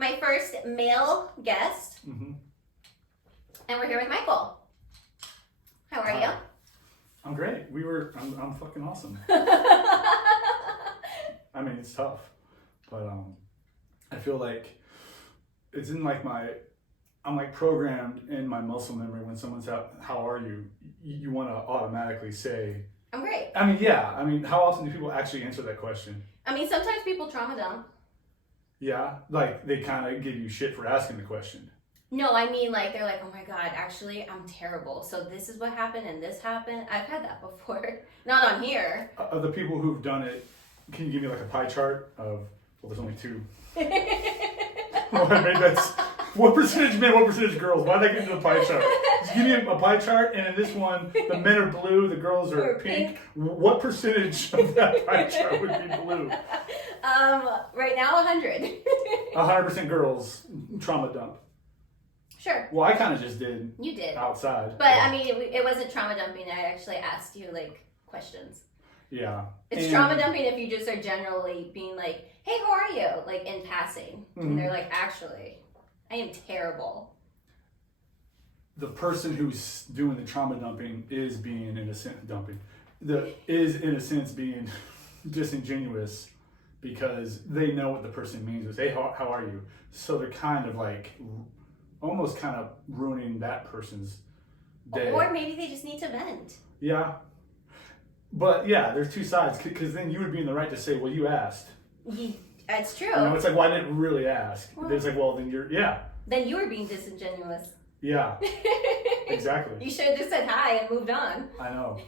my first male guest. Mm-hmm. And we're here with Michael. How are you? I'm great. I'm fucking awesome. I mean, it's tough, but I feel like it's in like I'm like programmed in my muscle memory when someone's out, how are you? You want to automatically say, I'm great. I mean, yeah. I mean, how often do people actually answer that question? I mean, sometimes people trauma dump. Yeah, like they kind of give you shit for asking the question. No, I mean, like, they're like, oh my God, actually, I'm terrible. So this is what happened and this happened. I've had that before. Not on here. Of the people who've done it, can you give me like a pie chart of, well, there's only two. Well, I mean, that's, what percentage men, what percentage girls? Why'd they get into the pie chart? Just give me a pie chart, and in this one, the men are blue, the girls are pink. What percentage of that pie chart would be blue? Right now, 100. 100% girls, trauma dump. Sure. Well, I kind of just did. You did. Outside. But, I mean, it wasn't trauma dumping. I actually asked you, like, questions. Yeah. It's trauma dumping if you just are generally being like, hey, how are you? Like, in passing. Mm-hmm. And they're like, actually, I am terrible. The person who's doing the trauma dumping is being, in a sense, being disingenuous because they know what the person means with, hey, how are you? So they're kind of like, almost kind of ruining that person's day. Or maybe they just need to vent. Yeah. But yeah, there's two sides, because then you would be in the right to say, well, you asked. That's true. You know, it's like, well, I didn't really ask. Well, it's like, well, then Then you were being disingenuous. Yeah. Exactly. You should have just said hi and moved on. I know.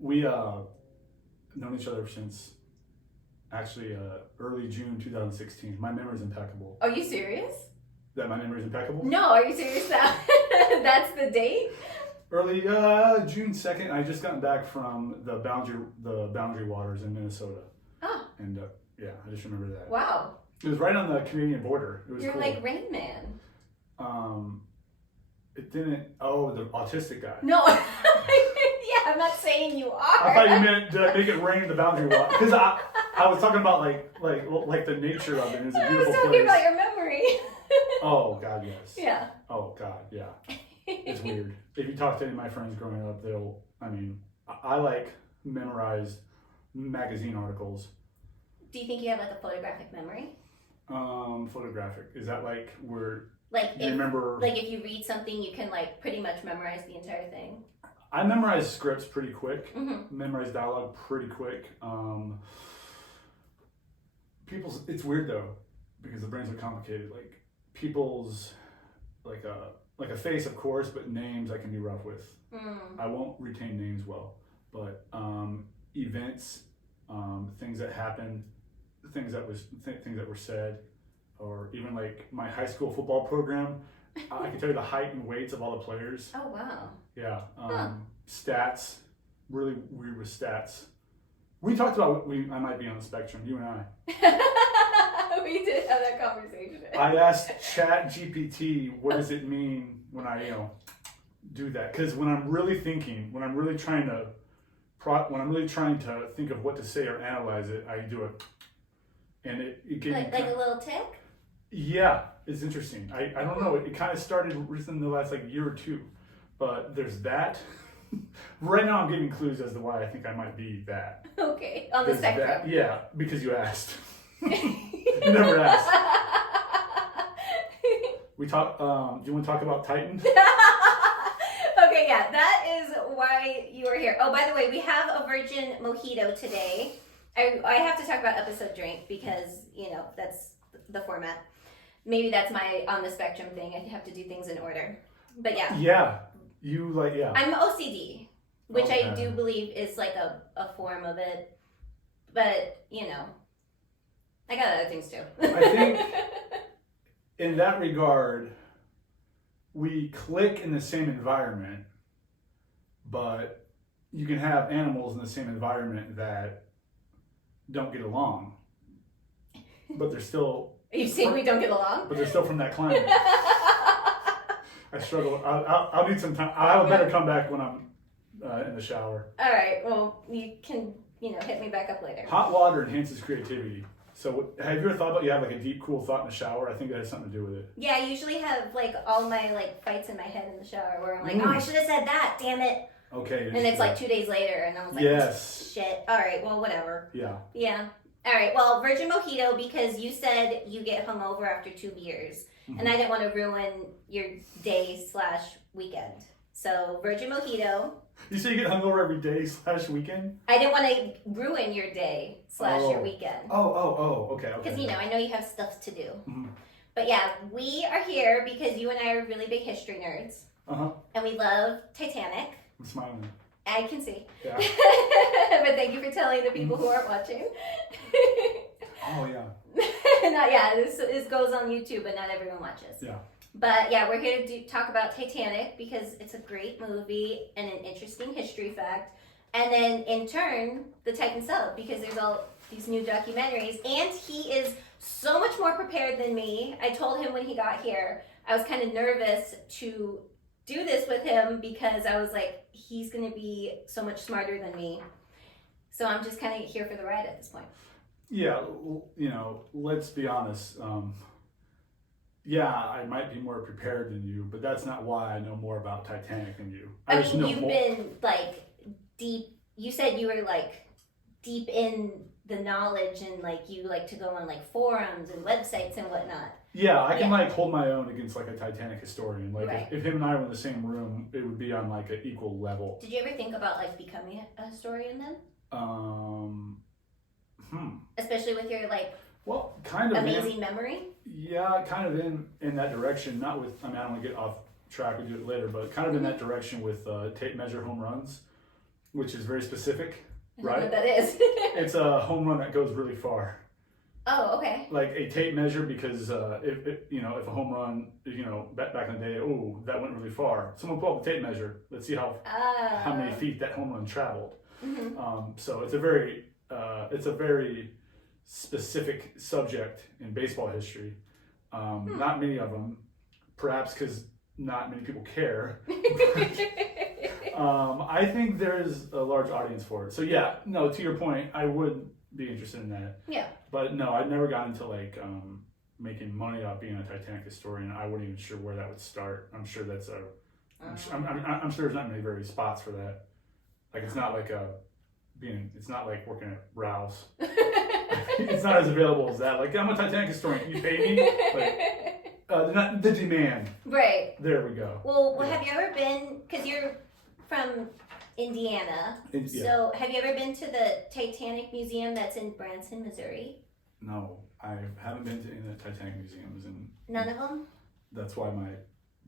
We known each other since actually early June 2016. My memory's impeccable. Are you serious? That my memory's impeccable? No, are you serious? That's the date? Early June 2nd. I just gotten back from the boundary waters in Minnesota. Oh. And yeah, I just remember that. Wow. It was right on the Canadian border. It was You're cool. like Rain Man. It didn't. Oh, the autistic guy. No. Yeah, I'm not saying you are. I thought you meant to make it rain in the boundary water, because I was talking about like the nature of it. It's a beautiful place. I was talking about your memory. Oh God, yes. Yeah. Oh God, yeah. It's weird. If you talk to any of my friends growing up, I like memorized magazine articles. Do you think you have like a photographic memory? Photographic. Is that like where? Like you remember? Like if you read something, you can like pretty much memorize the entire thing. I memorize scripts pretty quick. Mm-hmm. Memorize dialogue pretty quick. It's weird though, because the brains are complicated. Like people's, like a face, of course, but names I can be rough with. I won't retain names well, but events, things that happened, things that were said, or even like my high school football program. I can tell you the height and weights of all the players. Oh wow. Yeah. Stats. Really weird with stats. We talked about I might be on the spectrum, you and I. We did have that conversation. I asked ChatGPT, what does it mean when I, do that? Because when I'm really thinking, when I'm really trying to think of what to say or analyze it, I do it, and it gave like a little tick. Yeah, it's interesting. I don't know. It kind of started within the last year or two, but there's that. Right now, I'm giving clues as to why I think I might be that. Okay, on the spectrum. Yeah, because you asked. You never asked. We talk. Do you want to talk about Titan? Okay, yeah, that is why you are here. Oh, by the way, we have a virgin mojito today. I have to talk about episode drink because that's the format. Maybe that's my on the spectrum thing. I have to do things in order. But yeah. Yeah. I'm OCD, which I do believe is like a form of it. But, I got other things too. I think in that regard, we click in the same environment, but you can have animals in the same environment that don't get along. But they're still... Are you saying we don't get along? But they're still from that climate. I struggle. I'll need some time. I'll have a better comeback when I'm in the shower. All right. Well, you can, hit me back up later. Hot water enhances creativity. So have you ever thought about you have like a deep, cool thought in the shower? I think that has something to do with it. Yeah, I usually have like all my like fights in my head in the shower where I'm like, oh, I should have said that, damn it. Okay. And it's like 2 days later, and I was like, yes. Shit. All right, well, whatever. Yeah. Yeah. All right, well, Virgin Mojito, because you said you get hungover after 2 beers, and I didn't want to ruin your day/weekend. So, Virgin Mojito. You say you get hungover every day/weekend? I didn't want to ruin your day/your weekend. Okay. Because, I know you have stuff to do. Mm-hmm. But yeah, we are here because you and I are really big history nerds. And we love Titanic. I'm smiling. I can see. Yeah. But thank you for telling the people who aren't watching. Oh, yeah. This goes on YouTube, but not everyone watches. Yeah. But yeah, we're here to talk about Titanic because it's a great movie and an interesting history fact. And then in turn, the Titan sub, because there's all these new documentaries. And he is so much more prepared than me. I told him when he got here, I was kind of nervous to do this with him because I was like, he's going to be so much smarter than me. So I'm just kind of here for the ride at this point. Yeah, let's be honest. I might be more prepared than you, but that's not why I know more about Titanic than you. I mean, you've been like deep. You said you were like deep in the knowledge and like you like to go on like forums and websites and whatnot. Yeah, I can like hold my own against like a Titanic historian. Like right. if him and I were in the same room, it would be on like an equal level. Did you ever think about like becoming a historian then? Especially with your like kind of amazing memory? Yeah, kind of in that direction. Not with, I don't want to get off track, we do it later, but kind of in that direction with tape measure home runs, which is very specific, right? I don't know what that is. It's a home run that goes really far. Oh, okay. Like a tape measure, because if a home run, back in the day, that went really far. Someone pull up the tape measure. Let's see how many feet that home run traveled. Mm-hmm. So it's a very specific subject in baseball history. Not many of them, perhaps because not many people care. I think there's a large audience for it. So yeah, no, to your point, I would be interested in that. Yeah. But no, I've never gotten into like making money off being a Titanic historian. I wasn't even sure where that would start. I'm sure that's I'm sure there's not many very spots for that. Like it's not like it's not like working at Ralph's. It's not as available as that. Like I'm a Titanic historian. You pay me? Like, not the demand. Right. There we go. Well, have you ever been? Because you're from Indiana. So have you ever been to the Titanic Museum that's in Branson, Missouri? No, I haven't been to any of the Titanic museums, and none of them. That's why my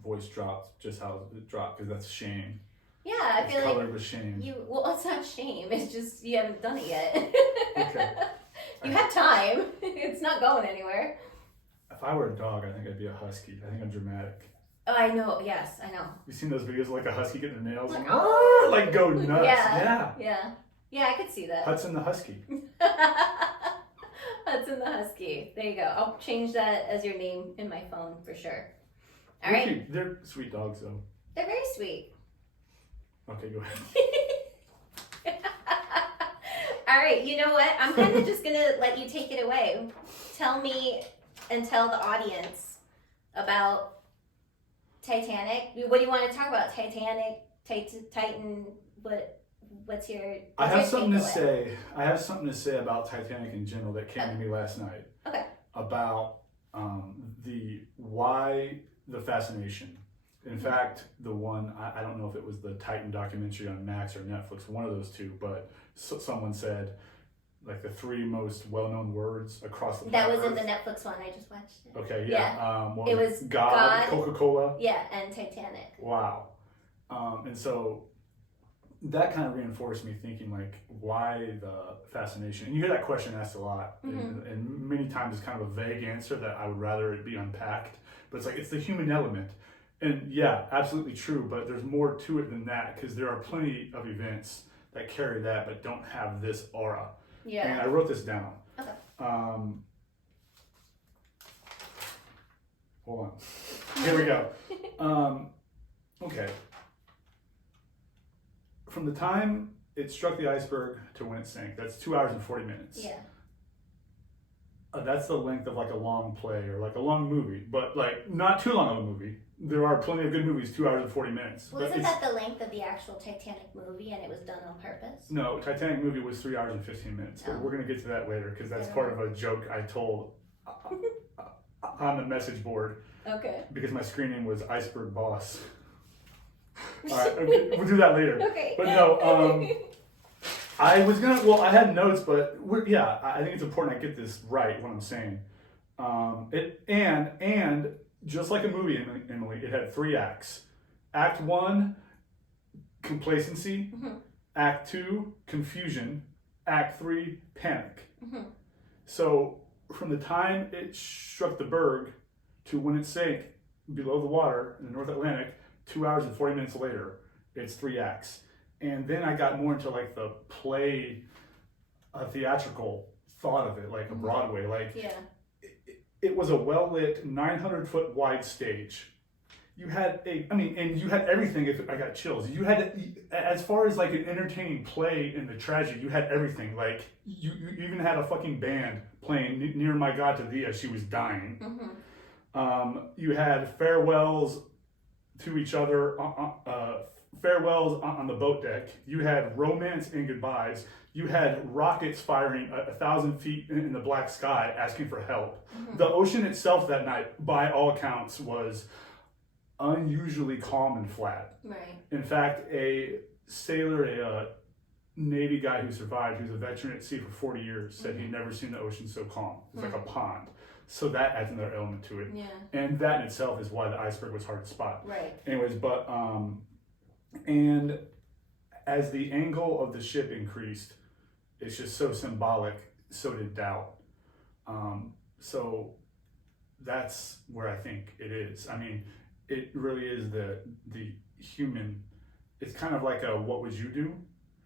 voice dropped just how it dropped, because that's shame. Yeah, I feel like colored with shame. It's not shame. It's just you haven't done it yet. Okay. You have time. It's not going anywhere. If I were a dog, I think I'd be a husky. I think I'm dramatic. Oh, I know. Yes, I know. You seen those videos of like a husky getting their nails? Like, like go nuts. Yeah, I could see that. Hudson the husky. Hudson the husky. There you go. I'll change that as your name in my phone for sure. All right. Cute. They're sweet dogs, though. They're very sweet. Okay, go ahead. All right. You know what? I'm kind of just gonna let you take it away. Tell me and tell the audience about Titanic. What do you want to talk about? Titanic, Titan. What's your? I have something to say. I have something to say about Titanic in general that came to me last night. Okay. About why the fascination. In fact, the one I don't know if it was the Titan documentary on Max or Netflix, one of those two, but someone said like the 3 most well-known words across the planet. That was in the Netflix one. I just watched it. Okay, yeah. It was God, Coca-Cola. Yeah, and Titanic. Wow. And so that kind of reinforced me thinking like, why the fascination? And you hear that question asked a lot, and many times it's kind of a vague answer that I would rather it be unpacked. But it's like it's the human element. And yeah, absolutely true, but there's more to it than that, because there are plenty of events that carry that but don't have this aura. Yeah. And I wrote this down. Okay. Hold on. Here we go. Okay. From the time it struck the iceberg to when it sank, that's 2 hours and 40 minutes. Yeah. That's the length of like a long play or like a long movie, but like not too long of a movie. There are plenty of good movies, 2 hours and 40 minutes. Well, isn't that the length of the actual Titanic movie, and it was done on purpose? No, Titanic movie was 3 hours and 15 minutes, but we're gonna get to that later because that's part of a joke I told on the message board. Okay. Because my screen name was Iceberg Boss. All right, okay, we'll do that later. Okay. But no, I was gonna. Well, I had notes, but I think it's important I get this right. What I'm saying, and just like a movie, Emily, it had 3 acts. Act 1, complacency. Mm-hmm. Act 2, confusion. Act 3, panic. Mm-hmm. So from the time it struck the berg to when it sank below the water in the North Atlantic, 2 hours and 40 minutes later, it's 3 acts. And then I got more into like the play, theatrical thought of it, like a Broadway. Like it was a well-lit 900-foot wide stage. You had and you had everything. If I got chills, you had, as far as like an entertaining play in the tragedy, you had everything. Like you even had a fucking band playing "Near My God to Thee" as she was dying. Mm-hmm. You had farewells to each other, farewells on the boat deck. You had romance and goodbyes. You had rockets firing 1,000 feet in the black sky asking for help. Mm-hmm. The ocean itself that night, by all accounts, was unusually calm and flat. Right. In fact, a sailor, a Navy guy who survived, who's a veteran at sea for 40 years, said he'd never seen the ocean so calm. It's like a pond. So that adds another element to it. Yeah. And that in itself is why the iceberg was hard to spot. Right. Anyways, but and as the angle of the ship increased, it's just so symbolic, so did doubt. So that's where I think it is. I mean, it really is the human. It's kind of like a what would you do?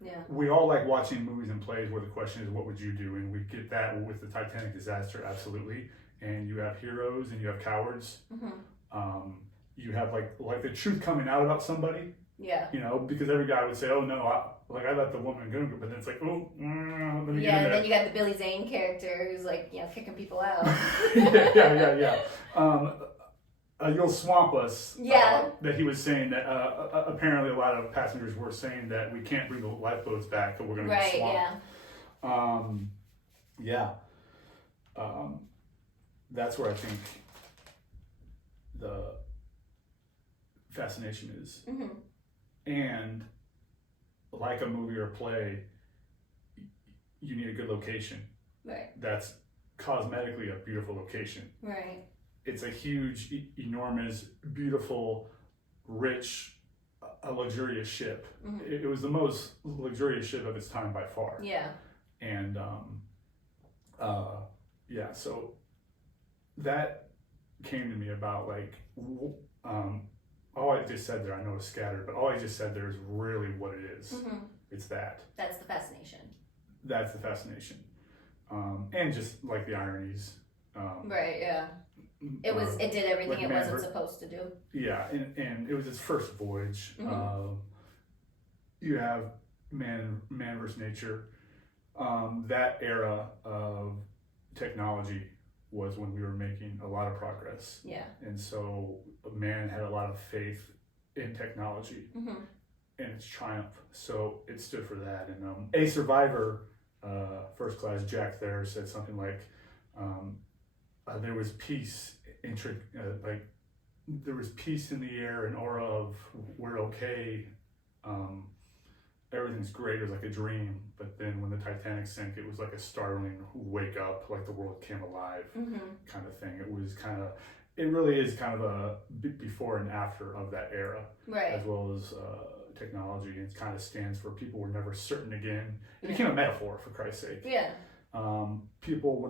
Yeah. We all like watching movies and plays where the question is what would you do, and we get that with the Titanic disaster, absolutely. And you have heroes and you have cowards. Mm-hmm. You have like the truth coming out about somebody. Yeah. You know, because every guy would say, "Oh no, I let the woman go," but then it's like, "Oh, let me get in there." And then you got the Billy Zane character who's like, kicking people out. yeah. You'll swamp us. Yeah. That he was saying that apparently a lot of passengers were saying that we can't bring the lifeboats back, but we're going to get swamped. Yeah. That's where I think the fascination is. Mm-hmm. And like a movie or play, you need a good location. Right. That's cosmetically a beautiful location. Right. It's a huge, enormous, beautiful, rich, a luxurious ship. Mm-hmm. It was the most luxurious ship of its time by far. Yeah. And so that came to me about like all I just said there, I know it's scattered, but all I just said there is really what it is. Mm-hmm. It's that. That's the fascination. That's the fascination. And just like the ironies. Right, yeah. It did everything like it wasn't supposed to do. Yeah, and it was its first voyage. Mm-hmm. You have man versus nature. That era of technology was when we were making a lot of progress. Yeah. And so man had a lot of faith in technology and its triumph. So it stood for that. And a survivor, first class Jack there, said something like, there was peace, there was peace in the air, an aura of we're okay. Everything's great. It was like a dream. But then when the Titanic sank, it was like a startling wake up, like the world came alive kind of thing. It really is kind of a before and after of that era, right? As well as technology. It kind of stands for people were never certain again. It became a metaphor, for Christ's sake. Yeah. People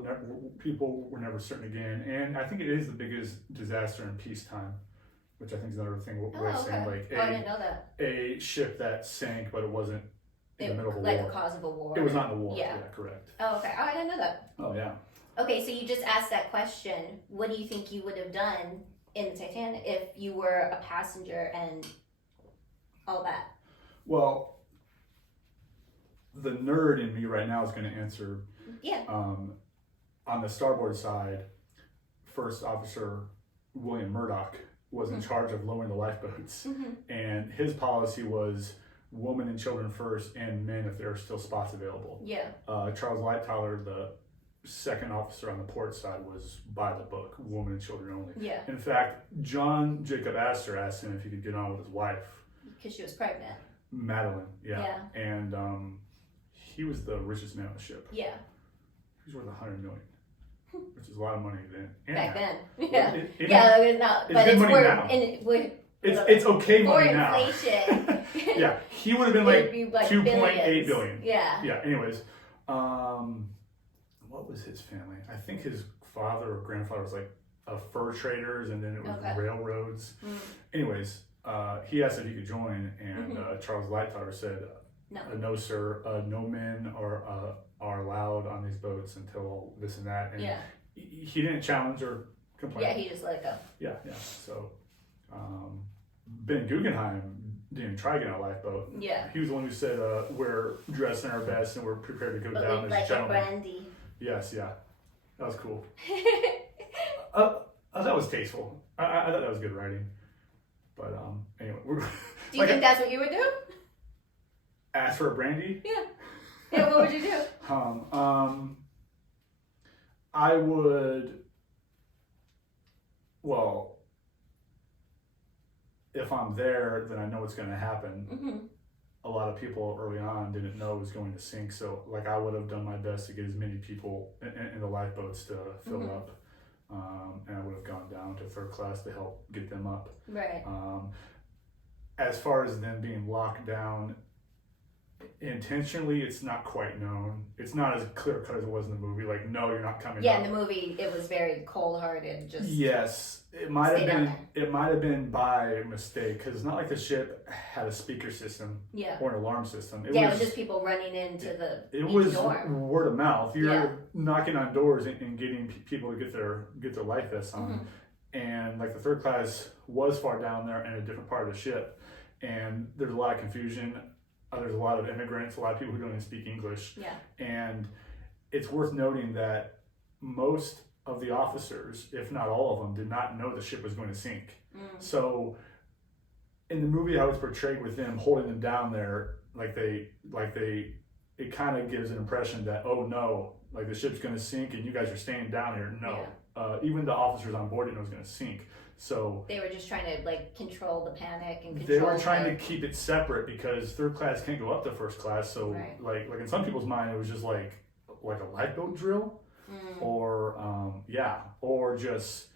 were never certain again, and I think it is the biggest disaster in peacetime, which I think is another thing we're saying. Like I didn't know that. A ship that sank, but it wasn't in the middle of a war. Like the cause of a war. It was not in a war. Yeah, correct. Oh, okay. Oh, I didn't know that. Oh, yeah. Okay, so you just asked that question. What do you think you would have done in the Titanic if you were a passenger and all that? Well, the nerd in me right now is going to answer. Yeah. on the starboard side, First Officer William Murdoch was in charge of lowering the lifeboats, and his policy was women and children first, and men if there are still spots available. Yeah. Charles Lightoller, the second officer on the port side, was by the book, women and children only. Yeah. In fact, John Jacob Astor asked him if he could get on with his wife. Because she was pregnant. Madeline, yeah. And he was the richest man on the ship. Yeah. He was worth $100 million, which is a lot of money then. And back now. then. Yeah. Well, it's not, it's but good it's money worth, now. It's okay for money now. inflation. Yeah, he would have been like, be 2.8 billion. Yeah. Yeah. Anyways, what was his family? I think his father or grandfather was like a fur traders, and then it was railroads. Anyways, he asked if he could join, and Charles Lightoller said, "No, sir. No men are allowed on these boats until this and that." And he didn't challenge or complain. Yeah, he just let it go. Yeah. So, Ben Guggenheim didn't try to get on a lifeboat. Yeah. He was the one who said, "We're dressed in our best and we're prepared to go down as like gentlemen." a brandy. Yes, yeah, that was cool. That was tasteful. I thought that was good writing. But anyway, do you think that's what you would do? Ask for a brandy? Yeah. Yeah. What would you do? I would. Well, if I'm there, then I know what's going to happen. A lot of people early on didn't know it was going to sink, so like I would have done my best to get as many people in the lifeboats to fill up, and I would have gone down to third class to help get them up. Right. As far as them being locked down intentionally, it's not quite known. It's not as clear cut as it was in the movie. Like, no, you're not coming. Yeah, up. in the movie, it was very cold-hearted. Just yes, it might have been. It might have been by mistake, because it's not like the ship had a speaker system or an alarm system. It was just people running into the. It was dorm. word of mouth. You're knocking on doors and getting people to get their life vests on, and like the third class was far down there in a different part of the ship, and there's a lot of confusion. There's a lot of immigrants, a lot of people who don't even speak English. Yeah. And it's worth noting that most of the officers, if not all of them, did not know the ship was going to sink. So in the movie, how it's portrayed with them holding them down there, it kind of gives an impression that, oh no, like the ship's going to sink and you guys are staying down here. No. Even the officers on board didn't know it was going to sink. So they were just trying to like control the panic and control. They were trying to keep it separate because third class can't go up to first class. So like in some people's mind, it was just like a lifeboat drill, or just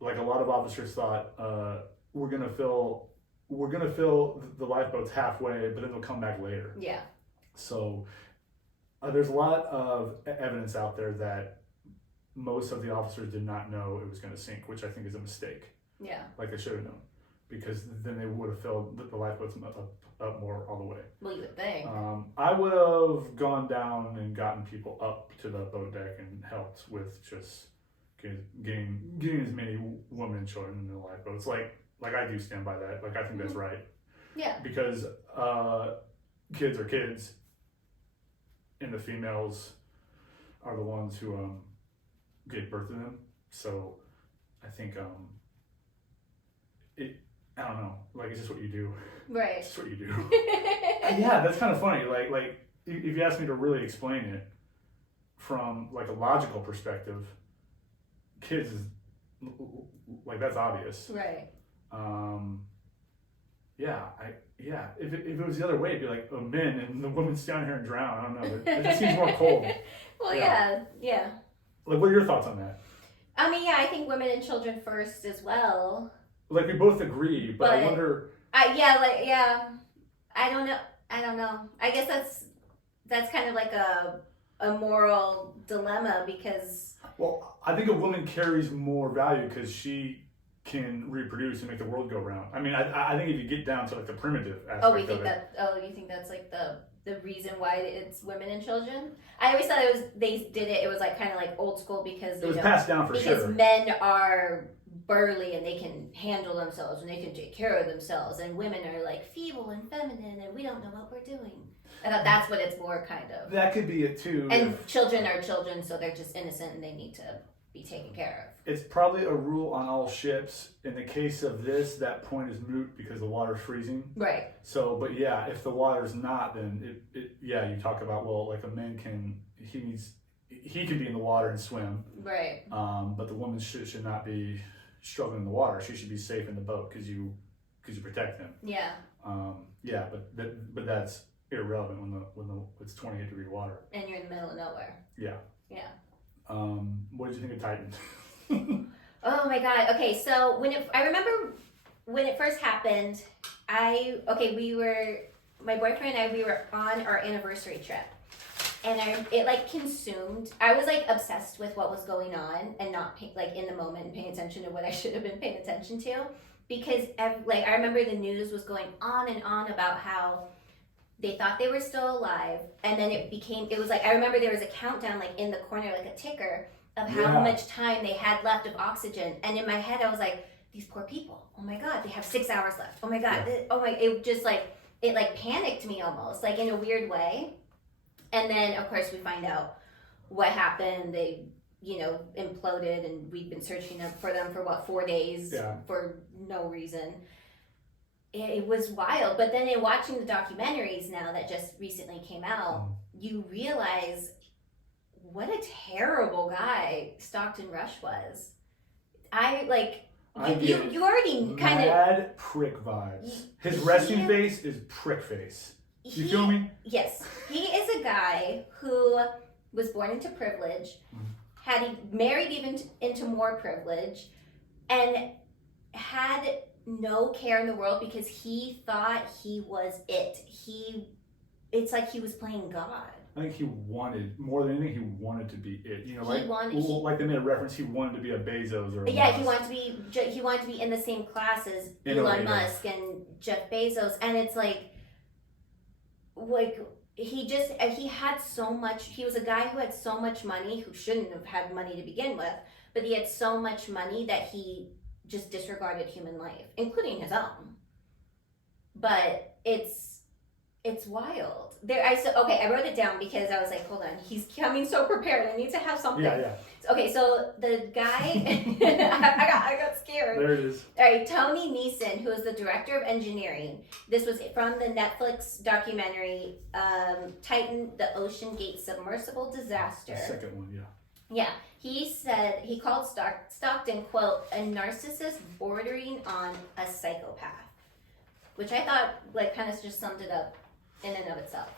like a lot of officers thought we're gonna fill the lifeboats halfway, but then they'll come back later. Yeah. So there's a lot of evidence out there that most of the officers did not know it was going to sink, which I think is a mistake. Yeah. Like they should have known, because then they would have filled the lifeboats up more all the way. Well, you would think. I would have gone down and gotten people up to the boat deck and helped with just getting as many women and children in the lifeboats. Like I do stand by that. Like I think that's right. Yeah. Because kids are kids, and the females are the ones who gave birth to them. So I think I don't know, like it's just what you do. Right. It's just what you do. Yeah, that's kind of funny. Like if you ask me to really explain it from like a logical perspective, kids is like that's obvious. Right. If it was the other way, it'd be like men and the women's down here and drown. I don't know. It just seems more cold. Well, yeah. Like, what are your thoughts on that? I mean, yeah, I think women and children first as well. Like, we both agree, but I wonder. I don't know. I guess that's kind of like a moral dilemma because. Well, I think a woman carries more value because she can reproduce and make the world go round. I mean, I think if you get down to like the primitive aspect you think that's like the reason why it's women and children? I always thought they did it was like kind of like old school because it was passed down for sure. Because men are burly and they can handle themselves and they can take care of themselves, and women are like feeble and feminine and we don't know what we're doing. I thought that's what it's more kind of. That could be it too. And children are children, so they're just innocent and they need to be taken care of. It's probably a rule on all ships. In the case of this, that point is moot because the water's freezing. Right. So, but yeah, if the water's not, then yeah, you talk about, well, like a man he can be in the water and swim. Right. But the woman should not be struggling in the water. She should be safe in the boat because you protect them. Yeah. Yeah, but that's irrelevant when it's 28-degree water. And you're in the middle of nowhere. Yeah. Yeah. What did you think of Titan? Oh my god. Okay, so I remember when it first happened, my boyfriend and I, we were on our anniversary trip. And it like consumed, I was like obsessed with what was going on and not like in the moment and paying attention to what I should have been paying attention to. Because like I remember the news was going on and on about how they thought they were still alive, and then it was like, I remember there was a countdown like in the corner, like a ticker of how much time they had left of oxygen. And in my head I was like, these poor people, oh my god, they have 6 hours left, oh my god, it just like, it like panicked me almost, like in a weird way. And then of course we find out what happened. They imploded, and we've been searching for them for 4 days for no reason. It was wild. But then in watching the documentaries now that just recently came out, you realize what a terrible guy Stockton Rush was. You already kind of mad prick vibes. His resting face is prick face. You feel me? Yes. He is a guy who was born into privilege, married even into more privilege, and had no care in the world because he thought he was it. It's like he was playing God. I think he wanted, more than anything, he wanted to be it. Like they made a reference, he wanted to be a Bezos or a Musk. he wanted to be in the same class as Elon Musk and Jeff Bezos, and it's like he had so much. He was a guy who had so much money, who shouldn't have had money to begin with, but he had so much money that he just disregarded human life, including his own. But it's wild. I wrote it down because I was like, hold on, he's coming so prepared. I need to have something. Yeah. Okay, so the guy, I got scared. There it is. All right, Tony Neeson, who is the director of engineering. This was from the Netflix documentary Titan, the OceanGate submersible disaster. The second one, yeah. Yeah, he called Stockton, quote, a narcissist bordering on a psychopath, which I thought like kind of just summed it up in and of itself.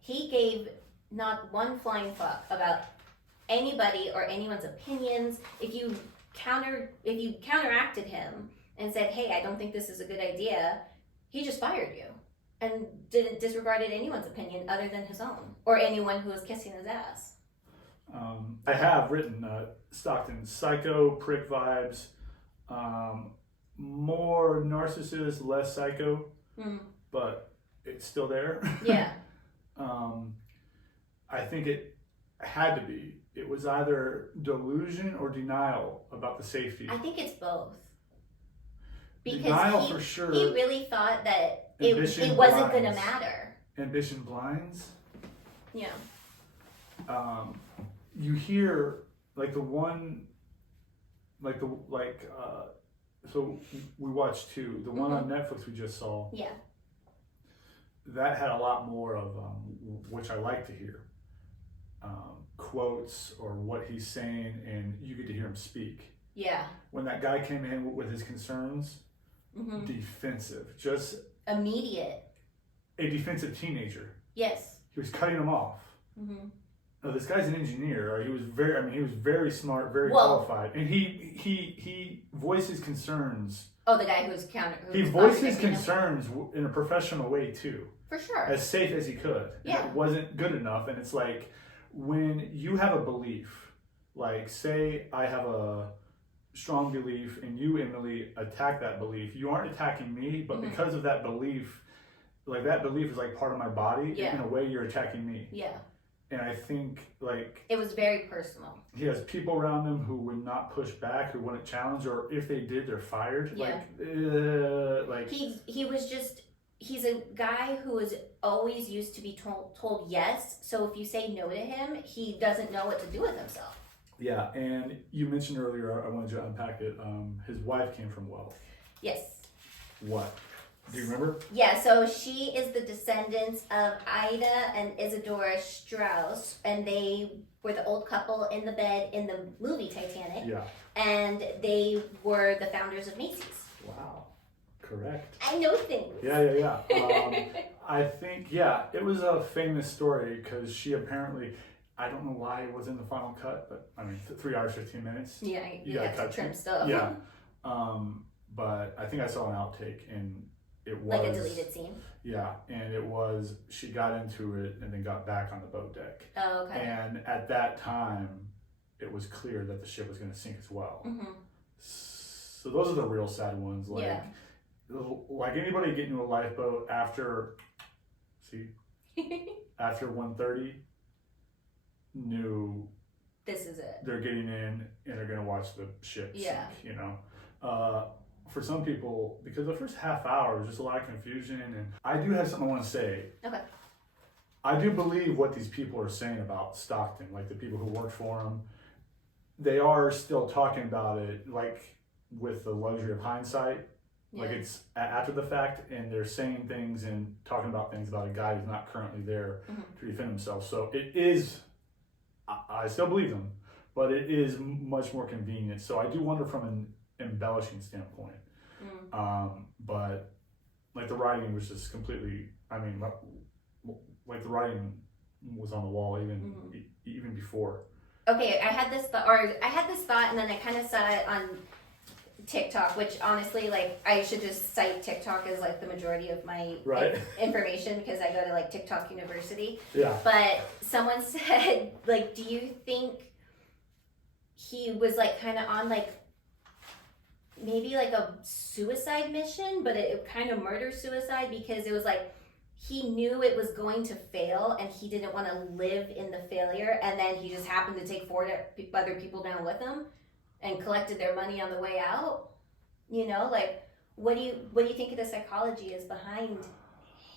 He gave not one flying fuck about anybody or anyone's opinions. If you counteracted him and said, hey, I don't think this is a good idea, he just fired you and disregarded anyone's opinion other than his own, or anyone who was kissing his ass. I have written Stockton psycho, prick vibes, more narcissist, less psycho, but it's still there. Yeah. I think it had to be. It was either delusion or denial about the safety. I think it's both. Because denial for sure. He really thought that it wasn't going to matter. Ambition blinds. Yeah. You hear so we watched two. The one on Netflix we just saw. Yeah. That had a lot more of which I like to hear. Quotes or what he's saying, and you get to hear him speak. Yeah. When that guy came in with his concerns, defensive, just immediate. A defensive teenager. Yes. He was cutting him off. Now, this guy's an engineer. He was very smart, very qualified, and he voiced his concerns. Oh, the guy who's he voiced his concerns in a professional way too. For sure. As safe as he could. Yeah. And it wasn't good enough, and it's like when you have a belief, like say I have a strong belief, and you, Emily, attack that belief. You aren't attacking me, but because of that belief, like that belief is like part of my body. Yeah. In a way, you're attacking me. Yeah. And I think like it was very personal. he has people around him who would not push back, who wouldn't challenge, or if they did, they're fired. Yeah. Like he was just, he's a guy who is always used to be told yes. So if you say no to him, he doesn't know what to do with himself. Yeah, and you mentioned earlier, I wanted you to unpack it. His wife came from wealth. Yes. What? Do you remember? Yeah, so she is the descendants of Ida and Isadora Strauss, and they were the old couple in the bed in the movie Titanic. Yeah. And they were the founders of Macy's. Wow. Correct. I know things. Yeah. I think, yeah, it was a famous story because she apparently, I don't know why it was in the final cut, but I mean, 3 hours, 15 minutes. Yeah, you gotta cut trim stuff. Yeah. But I think I saw an outtake and it was like a deleted scene. Yeah, and it was she got into it and then got back on the boat deck. Oh, okay. And at that time, it was clear that the ship was going to sink as well. Mm-hmm. So those are the real sad ones. Like anybody getting into a lifeboat after 1:30 knew this is it. They're getting in and they're going to watch the ship sink. You know. For some people, because the first half hour was just a lot of confusion, and I do have something I want to say. Okay. I do believe what these people are saying about Stockton, like the people who work for him, they are still talking about it like with the luxury of hindsight. Yeah. Like it's after the fact, and they're saying things and talking about things about a guy who's not currently there to defend himself. So it is, I still believe them, but it is much more convenient. So I do wonder from an embellishing standpoint. But like the writing was just completely, I mean, like the writing was on the wall even before. Okay, I had this thought, and then I kind of saw it on TikTok, which honestly, like, I should just cite TikTok as like the majority of my information because I go to like TikTok University. Yeah. But someone said, like, do you think he was like kind of on like maybe like a suicide mission, but it kind of murder-suicide because it was like he knew it was going to fail and he didn't want to live in the failure, and then he just happened to take 4 other people down with him and collected their money on the way out. You know, like what do you think of the psychology is behind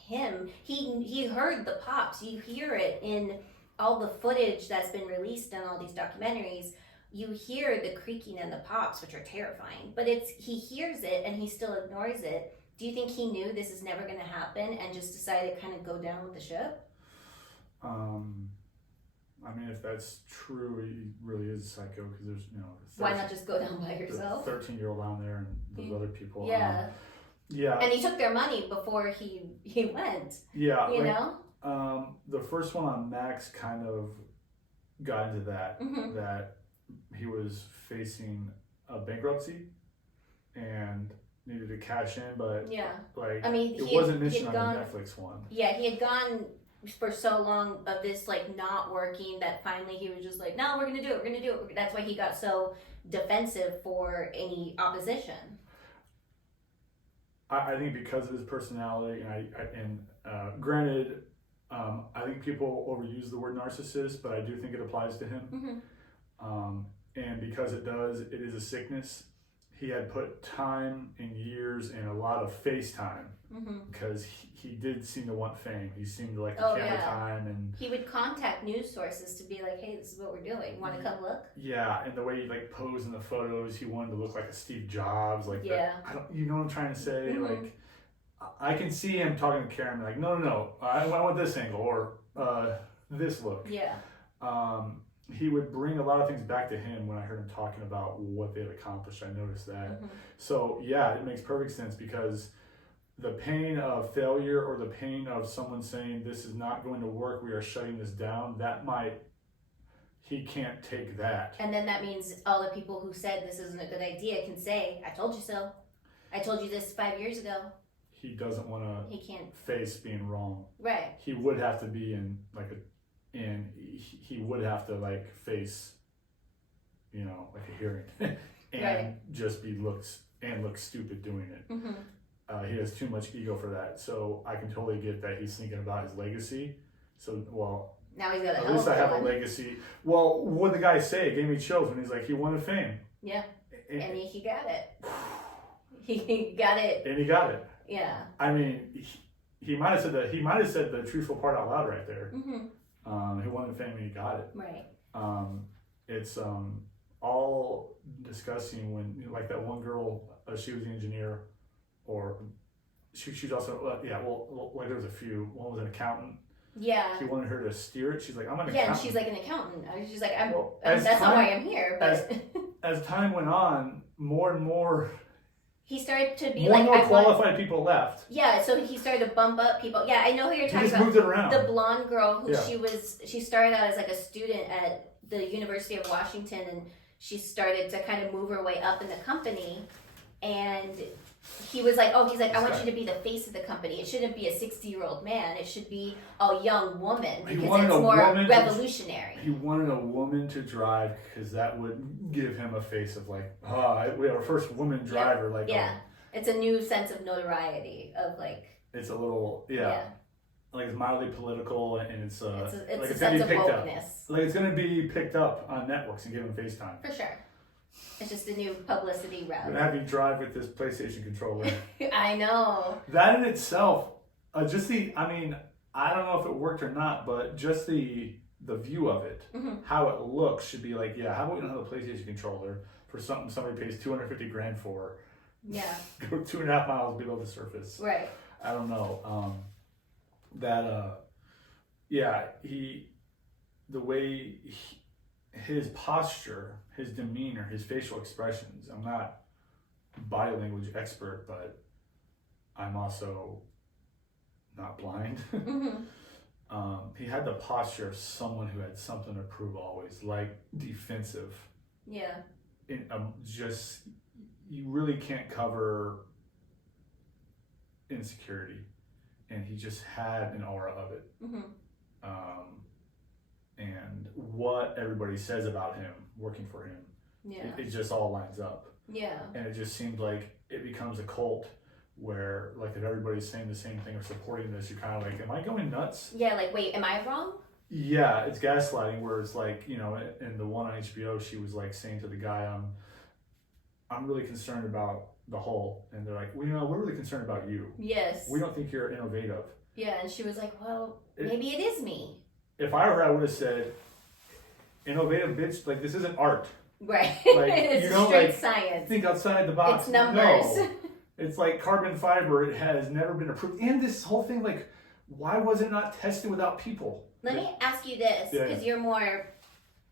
him? He heard the pops. You hear it in all the footage that's been released on all these documentaries. You hear the creaking and the pops, which are terrifying, but he hears it and he still ignores it. Do you think he knew this is never going to happen and just decided to kind of go down with the ship? I mean, if that's true, he really is psycho because there's, why not just go down by yourself? 13-year-old down there and those other people. Yeah. Yeah. And he took their money before he went. Yeah. You know? The first one on Max kind of got into that, that he was facing a bankruptcy and needed to cash in, but like, I mean, it wasn't mentioned on the Netflix one. Yeah, he had gone for so long of this like not working that finally he was just like, no, we're gonna do it. That's why he got so defensive for any opposition. I think because of his personality, and granted, I think people overuse the word narcissist, but I do think it applies to him. And because it is a sickness. He had put time and years and a lot of face time because he did seem to want fame. He seemed to like the camera time, and he would contact news sources to be like, "Hey, this is what we're doing. Want to come look?" Yeah, and the way he like posed in the photos, he wanted to look like a Steve Jobs, like you know what I'm trying to say? Like, I can see him talking to Karen like, "No, I want this angle or this look." Yeah. He would bring a lot of things back to him when I heard him talking about what they had accomplished. I noticed that. So yeah, it makes perfect sense because the pain of failure or the pain of someone saying this is not going to work, we are shutting this down, he can't take that. And then that means all the people who said this isn't a good idea can say, I told you so. I told you this 5 years ago. He doesn't want to face being wrong. Right. He would have to be in like and he would have to like face, like a hearing and just look stupid doing it. He has too much ego for that. So I can totally get that he's thinking about his legacy. So, Now he's got at least I have a legacy. Well, what the guy say? It gave me chills when he's like, he wanted fame. Yeah, and he got it. He got it. And he got it. Yeah. I mean, he might have said that. He might have said the truthful part out loud right there. Mm-hmm. He wanted fame and he got it. Right. It's all discussing when like that one girl, she was the engineer, or she's also like there was a few. One was an accountant. Yeah. He wanted her to steer it. She's like, I'm an accountant. Yeah, and she's like an accountant. She's like, that's not why I'm here. But as time went on, more and more. He started to be more and more qualified people left. Yeah, so he started to bump up people. Yeah, I know who you're talking about. He just moved it around. The blonde girl who she started out as like a student at the University of Washington, and she started to kind of move her way up in the company. And he was like, I want you to be the face of the company. It shouldn't be a 60-year-old man. It should be a young woman because it's more revolutionary. He wanted a woman to drive because that would give him a face of like, we have our first woman driver. Yep. Like, yeah, it's a new sense of notoriety of like. It's a little like it's mildly political and it's like a sense of wokeness. Like it's gonna be picked up on networks and given FaceTime. For sure. It's just a new publicity route. I'm gonna have you drive with this PlayStation controller. I know. That in itself, I don't know if it worked or not, but just the view of it, how it looks should be like, how about we don't have a PlayStation controller for something somebody pays $250,000 for? Yeah. Go 2.5 miles below the surface. Right. I don't know. His posture, his demeanor, his facial expressions. I'm not a body language expert, but I'm also not blind. He had the posture of someone who had something to prove always, like defensive. Yeah. You really can't cover insecurity, and he just had an aura of it. And what everybody says about him working for him, it just all lines up. Yeah. And it just seems like it becomes a cult where, like, if everybody's saying the same thing or supporting this, you're kind of like, am I going nuts? Yeah, like, wait, am I wrong? Yeah, it's gaslighting, where it's like, in the one on HBO, she was like saying to the guy, I'm really concerned about the whole, and they're like, well, we're really concerned about you. Yes. We don't think you're innovative. Yeah, and she was like, well, maybe it is me. If I were her, I would have said, innovative bitch, like, this isn't art. Right. Like, it's straight science. Think outside the box. It's numbers. No. It's like carbon fiber. It has never been approved. And this whole thing, like, why was it not tested without people? Let me ask you this, because you're more,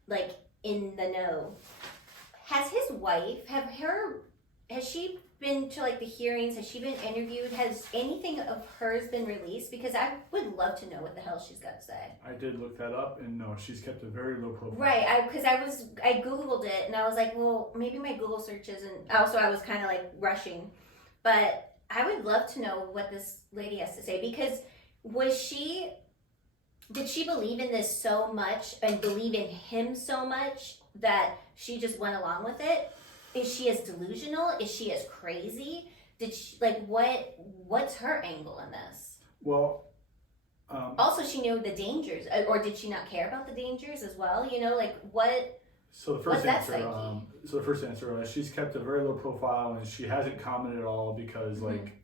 like, in the know. Has his wife, has she been to, like, the hearings? Has she been interviewed? Has anything of hers been released? Because I would love to know what the hell she's got to say. I did look that up, and no, she's kept a very low profile. Right, I Googled it, and I was like, well, maybe my Google search isn't, also I was kind of, like, rushing. But I would love to know what this lady has to say, because did she believe in this so much and believe in him so much that she just went along with it? Is she as delusional? Is she as crazy? Did she, like, what's her angle in this? Well, also she knew the dangers, or did she not care about the dangers as well? Like, what? So the first answer, she's kept a very low profile, and she hasn't commented at all because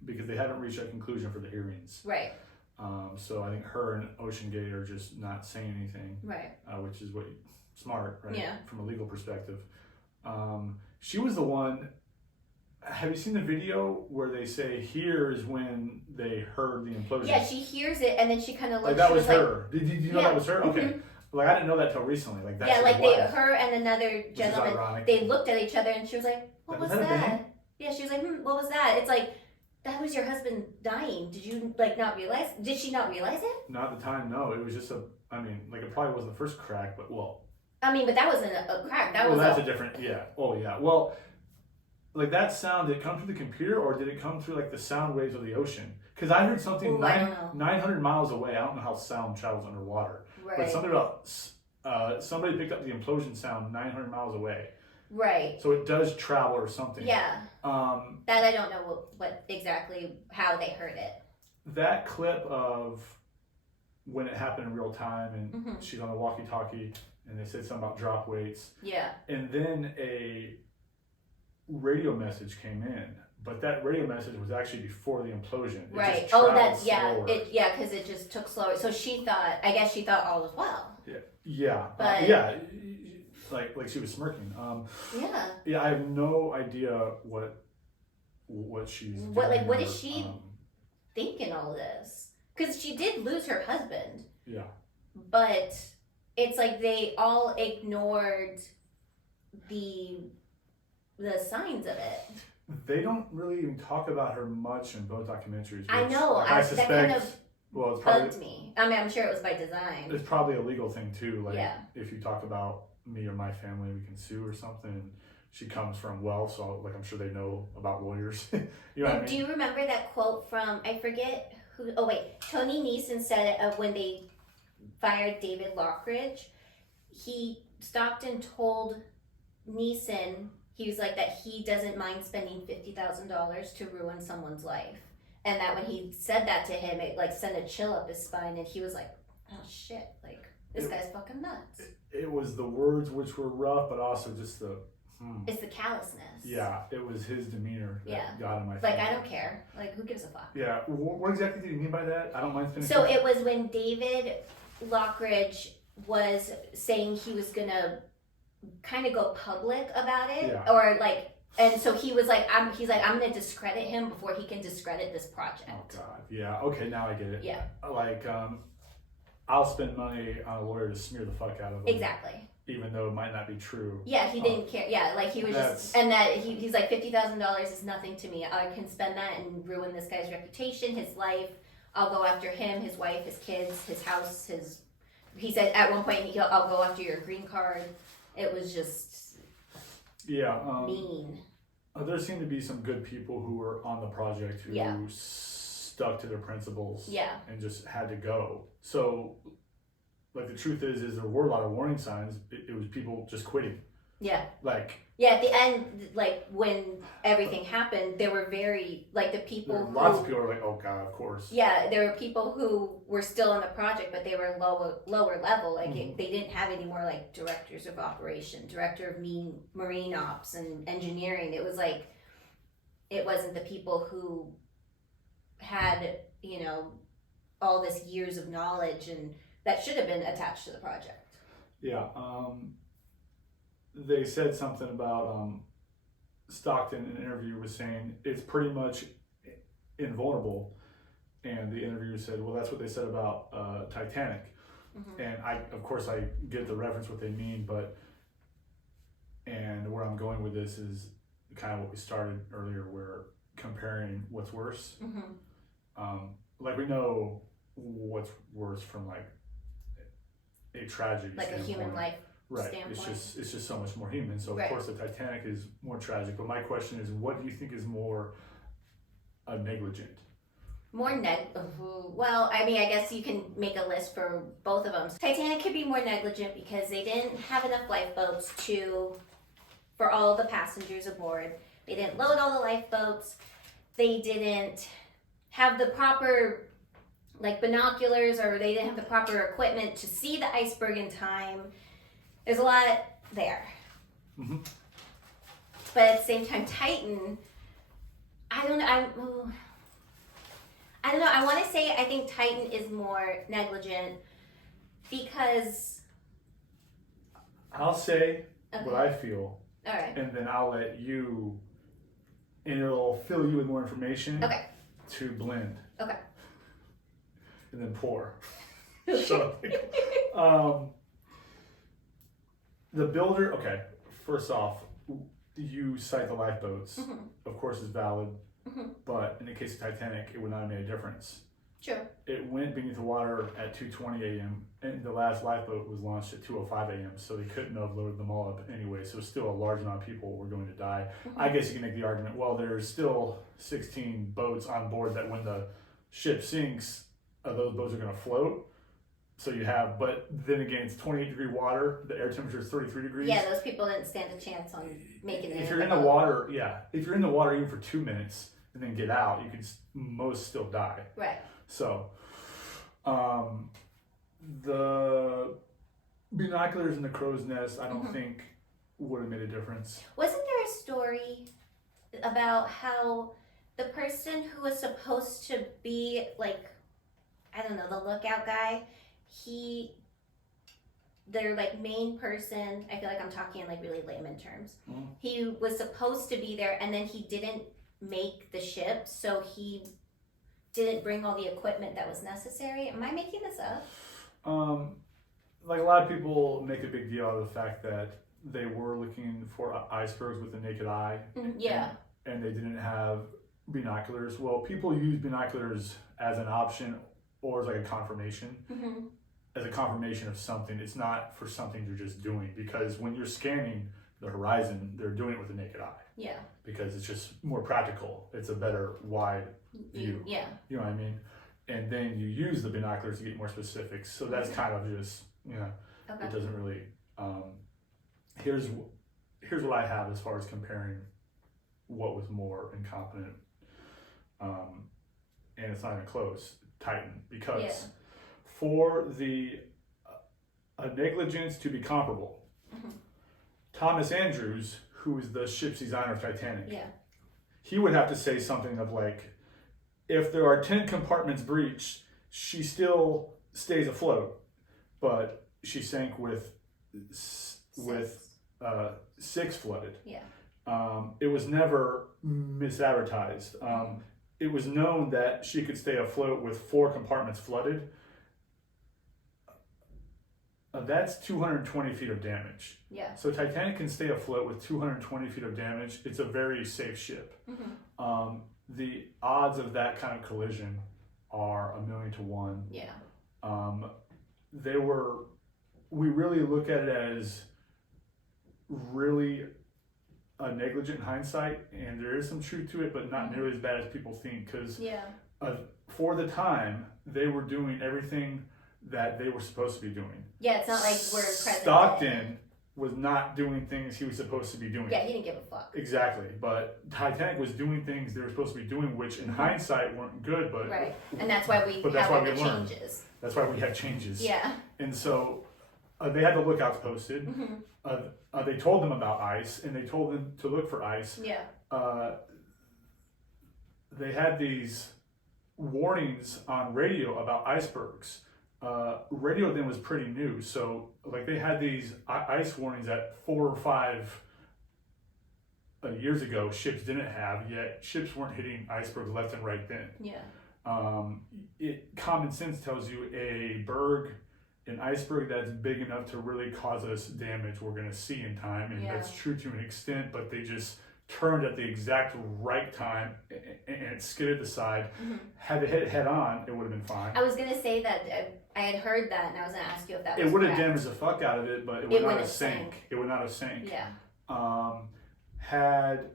because they haven't reached a conclusion for the hearings. Right. So I think her and OceanGate are just not saying anything. Right. Which is smart, right? Yeah. From a legal perspective. She was the one. Have you seen the video where they say, here's when they heard the implosion? Yeah, she hears it, and then she kind of looks. Like, that was her. Did you know that was her? Okay. Mm-hmm. Like, I didn't know that till recently. Like, that's her and another gentleman, they looked at each other, and she was like, what was that? Yeah, she was like, what was that? It's like, that was your husband dying. Did you, like, not realize? Did she not realize it? Not at the time, no. It was just it probably wasn't the first crack, but but that wasn't a crack. That's a different, Oh, yeah. Well, like, that sound, did it come through the computer, or did it come through, like, the sound waves of the ocean? Because I heard something 900 miles away. I don't know how sound travels underwater. Right. But something about, somebody picked up the implosion sound 900 miles away. Right. So it does travel or something. Yeah. That I don't know what exactly, how they heard it. That clip of when it happened in real time, and she's on a walkie-talkie, and they said something about drop weights. Yeah. And then a radio message came in, but that radio message was actually before the implosion. It right. just Oh, traveled that's yeah. slower. Because it just took slower. So I guess she thought all was well. Yeah. Yeah. But like she was smirking. Yeah. Yeah. I have no idea what she's doing. What is she thinking all this? Because she did lose her husband. Yeah. But it's like they all ignored the signs of it. They don't really even talk about her much in both documentaries. I know. Like, I suspect. That kind of it's probably bugged me. I mean, I'm sure it was by design. It's probably a legal thing too. Like, if you talk about me or my family, we can sue or something. She comes from wealth, so like I'm sure they know about lawyers. You know what I mean? Do you remember that quote from, I forget who? Oh wait, Tony Neeson said it of when they fired David Lockridge. Stockton told Neeson, he was like, that he doesn't mind spending $50,000 to ruin someone's life, and that when he said that to him, it like sent a chill up his spine, and he was like, oh shit, like this guy's fucking nuts. It was the words which were rough, but also just the. It's the callousness. Yeah, it was his demeanor that got in my face. Like, I don't care. Like, who gives a fuck? Yeah, what exactly did you mean by that? I don't mind finishing. So it was when David Lockridge was saying he was gonna kind of go public about it, or like, and so he was like, I'm gonna discredit him before he can discredit this project. Oh God, yeah. Okay, now I get it. Yeah. Like, I'll spend money on a lawyer to smear the fuck out of him. Exactly. Even though it might not be true. Yeah, he didn't care. Yeah, like he was just, and that he's like, $50,000 is nothing to me. I can spend that and ruin this guy's reputation, his life. I'll go after him, his wife, his kids, his house, he said at one point, I'll go after your green card. It was just mean. There seemed to be some good people who were on the project who stuck to their principles and just had to go. So, like, the truth is there were a lot of warning signs. It was people just quitting. Yeah. Like. Yeah, at the end, like, when everything happened, there were very, like, the people lots of people were like, oh God, of course. Yeah, there were people who were still on the project, but they were lower level. Like, they didn't have any more, like, directors of operation, director of marine ops and engineering. It was like, it wasn't the people who had, all this years of knowledge and that should have been attached to the project. Yeah. They said something about Stockton in an interview was saying it's pretty much invulnerable. And the interviewer said, well, that's what they said about Titanic. And I get the reference what they mean, and where I'm going with this is kind of what we started earlier, where comparing what's worse. Like, we know what's worse from like a tragedy, like standpoint. A human life standpoint. It's just so much more human. So of course the Titanic is more tragic. But my question is, what do you think is more negligent? Well, I mean, I guess you can make a list for both of them. Titanic could be more negligent because they didn't have enough lifeboats for all the passengers aboard. They didn't load all the lifeboats. They didn't have the proper binoculars, or they didn't have the proper equipment to see the iceberg in time. There's a lot there. But at the same time, Titan, I don't know. I want to say I think Titan is more negligent because... I'll say what I feel. All right. And then I'll let you, and it'll fill you with more information to blend. Okay. And then pour. So, the builder, first off, you cite the lifeboats, of course, is valid, but in the case of Titanic, it would not have made a difference. Sure. It went beneath the water at 2:20 a.m., and the last lifeboat was launched at 2:05 a.m., so they couldn't have loaded them all up anyway, so still a large amount of people were going to die. I guess you can make the argument, well, there's still 16 boats on board that when the ship sinks, those boats are going to float. So you have, but then again, it's 28-degree water. The air temperature is 33 degrees. Yeah, those people didn't stand a chance on making it. If you're in the water, if you're in the water even for 2 minutes and then get out, you could most still die. Right. So, The binoculars in the crow's nest, I don't think would have made a difference. Wasn't there a story about how the person who was supposed to be like, I don't know, the lookout guy, their like main person, I feel like I'm talking in like really layman terms. He was supposed to be there and then he didn't make the ship, so he didn't bring all the equipment that was necessary. Am I making this up? Like a lot of people make a big deal out of the fact that they were looking for icebergs with the naked eye. Yeah. And they didn't have binoculars. Well, people use binoculars as an option or as like a confirmation. As a confirmation of something. It's not for something you're just doing, because when you're scanning the horizon, they're doing it with the naked eye. Yeah. Because it's just more practical. It's a better wide view. Yeah. You know what I mean? And then you use the binoculars to get more specifics. So that's kind of just, it doesn't really, here's what I have as far as comparing what was more incompetent. And it's not even close, Titan, because for the negligence to be comparable, Thomas Andrews, who is the ship's designer of Titanic, he would have to say something of like, if there are 10 compartments breached, she still stays afloat, but she sank with 6 flooded. It was never misadvertised. It was known that she could stay afloat with 4 compartments flooded. That's 220 feet of damage. So Titanic can stay afloat with 220 feet of damage. It's a very safe ship. The odds of that kind of collision are 1,000,000 to 1. We really look at it as really a negligent hindsight, and there is some truth to it, but not nearly as bad as people think, because for the time, they were doing everything that they were supposed to be doing. It's not like we're present. Stockton was not doing things he was supposed to be doing. He didn't give a fuck. Exactly, but Titanic was doing things they were supposed to be doing, which in hindsight weren't good, but and that's why we have all the changes. That's why we have changes. And so they had the lookouts posted. They told them about ice, and they told them to look for ice. They had these warnings on radio about icebergs. Radio then was pretty new, so like they had these ice warnings that 4 or 5 years ago ships didn't have, yet ships weren't hitting icebergs left and right then. Common sense tells you an iceberg that's big enough to really cause us damage we're going to see in time, and that's true to an extent, but they just turned at the exact right time and it skidded the side. Had they hit it head on, it would have been fine. I was going to say that I had heard that, and I was going to ask you if that was It would have damaged the fuck out of it, but it would not have sank. It would not have sank. Had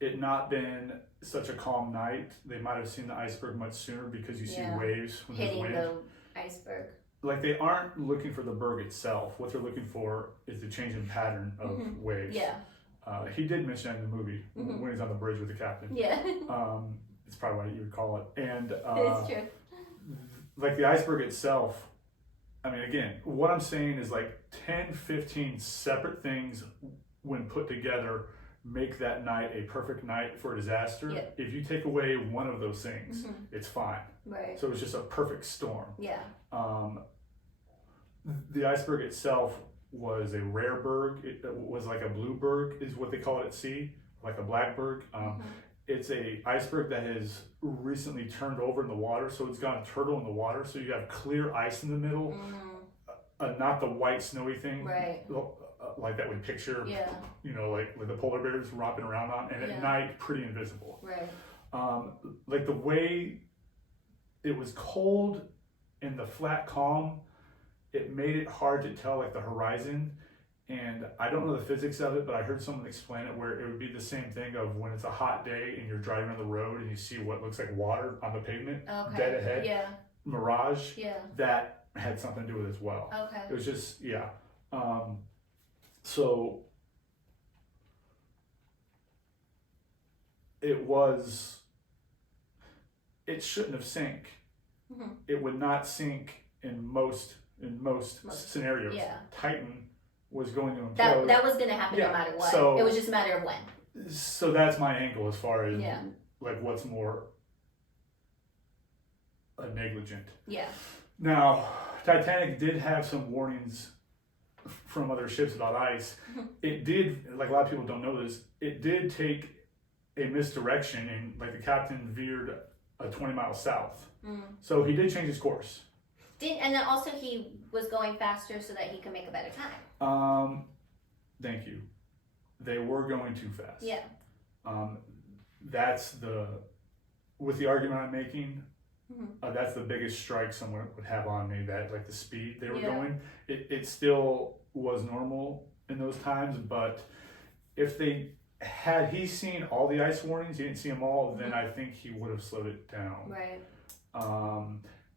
it not been such a calm night, they might have seen the iceberg much sooner, because you see waves when there's wind. Hitting the iceberg. Like, they aren't looking for the berg itself. What they're looking for is the change in pattern of waves. He did mention that in the movie when he's on the bridge with the captain. It's probably what you would call it. And it's true. Like the iceberg itself, I mean, again, what I'm saying is like 10, 15 separate things when put together make that night a perfect night for a disaster. If you take away one of those things, it's fine. So it's just a perfect storm. The iceberg itself was a rare berg. It was like a blue berg is what they call it at sea, like a black berg. It's a iceberg that has recently turned over in the water, so it's gone turtle in the water, so you have clear ice in the middle, not the white snowy thing like that we picture, like with the polar bears romping around on, and at night pretty invisible. Like the way it was cold and the flat calm, it made it hard to tell like the horizon. And I don't know the physics of it, but I heard someone explain it where it would be the same thing of when it's a hot day and you're driving on the road and you see what looks like water on the pavement, dead ahead, mirage, that had something to do with it as well. It was just, so it shouldn't have sank. It would not sink in most scenarios. Yeah. Titan was going to implode. That was going to happen no matter what. So, it was just a matter of when. So that's my angle as far as like what's more negligent. Yeah. Now, Titanic did have some warnings from other ships about ice. It did, like a lot of people don't know this, it did take a misdirection, and like the captain veered a 20 miles south. So he did change his course. And then also he was going faster so that he could make a better time. Thank you. They were going too fast. Yeah. That's with the argument I'm making, that's the biggest strike someone would have on me, that like the speed they were going, it still was normal in those times, but if had he seen all the ice warnings, he didn't see them all, then I think he would have slowed it down. Right.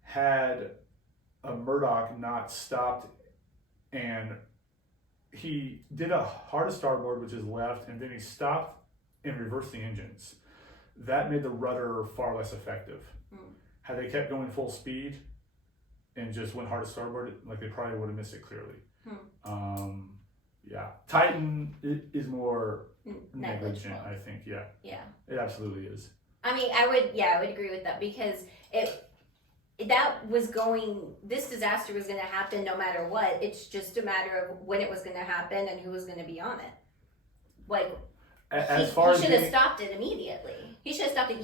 Had Murdoch not stopped, and he did a hard starboard, which is left, and then he stopped and reversed the engines. That made the rudder far less effective. Had they kept going full speed and just went hard to starboard, like they probably would have missed it clearly. Titan is more negligent, I think. Yeah, it absolutely is. I mean, I would agree with that, because this disaster was going to happen no matter what. It's just a matter of when it was going to happen and who was going to be on it. Like, he should have stopped it immediately. He should have stopped it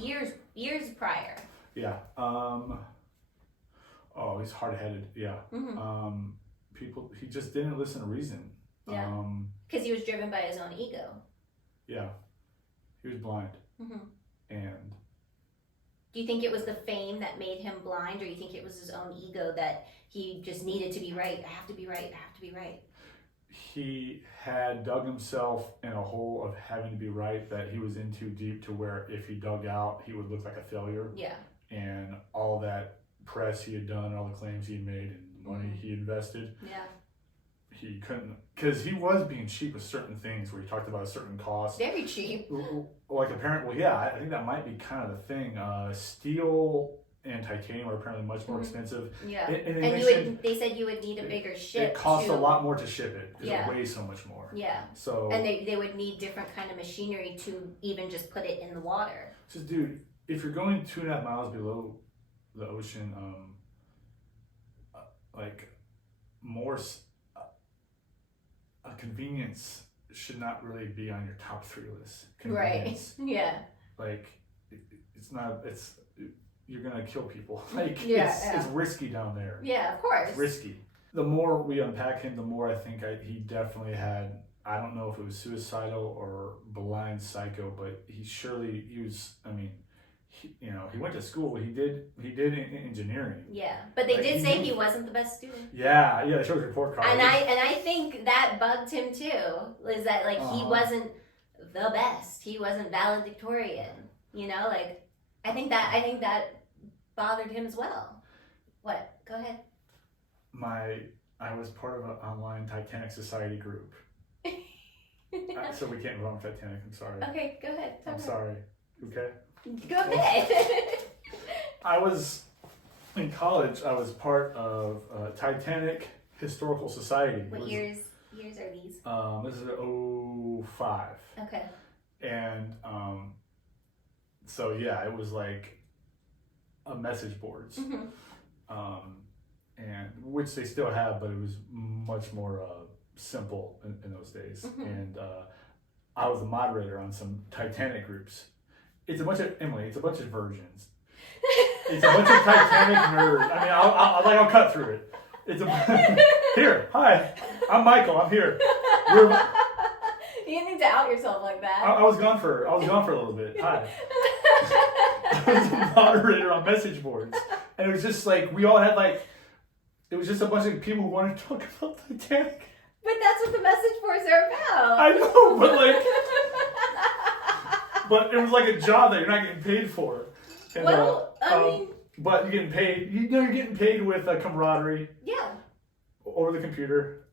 years prior. Yeah. He's hard-headed. Yeah. He just didn't listen to reason. Yeah. Because he was driven by his own ego. Yeah. He was blind. And do you think it was the fame that made him blind, or you think it was his own ego that he just needed to be right? I have to be right. I have to be right. He had dug himself in a hole of having to be right that he was in too deep, to where if he dug out, he would look like a failure. Yeah. And all that press he had done, all the claims he had made, and the money he invested. Yeah. He couldn't, because he was being cheap with certain things, where he talked about a certain cost. Very cheap. Like apparently, I think that might be kind of the thing. Steel and titanium are apparently much more expensive. Yeah. And they said you would need a bigger ship. It costs a lot more to ship it, because it weighs so much more. Yeah. So. And they would need different kind of machinery to even just put it in the water. So, dude, if you're going 2.5 miles below the ocean, convenience should not really be on your top 3 list. Convenience. Right. Yeah. Like, it's not. You're gonna kill people. Like, it's risky down there. Yeah, of course. It's risky. The more we unpack him, the more I think he definitely had. I don't know if it was suicidal or blind psycho, but he was. I mean, he went to school. He did engineering. Yeah, but they did say he wasn't the best student. Yeah, they showed his report card. And I think that bugged him too. Is that he wasn't the best? He wasn't valedictorian. I think that bothered him as well. What? Go ahead. I was part of an online Titanic Society group. So we can't vote on Titanic. I'm sorry. Okay, go ahead. I'm sorry. Okay. Go ahead. I was in college. I was part of Titanic Historical Society. What years are these? This is 2005. Okay. And so it was like a message boards, and which they still have, but it was much more simple in those days. And I was a moderator on some Titanic groups. It's a bunch of virgins. It's a bunch of Titanic nerds. I mean, I'll cut through it. Here, hi, I'm Michael. I'm here. You didn't need to out yourself like that. I was gone for a little bit. Hi. I was a moderator on message boards, and it was just like we all had it was just a bunch of people who wanted to talk about Titanic. But that's what the message boards are about. I know, but it was like a job that you're not getting paid for. And, but you're getting paid. You're getting paid with camaraderie. Yeah. Over the computer.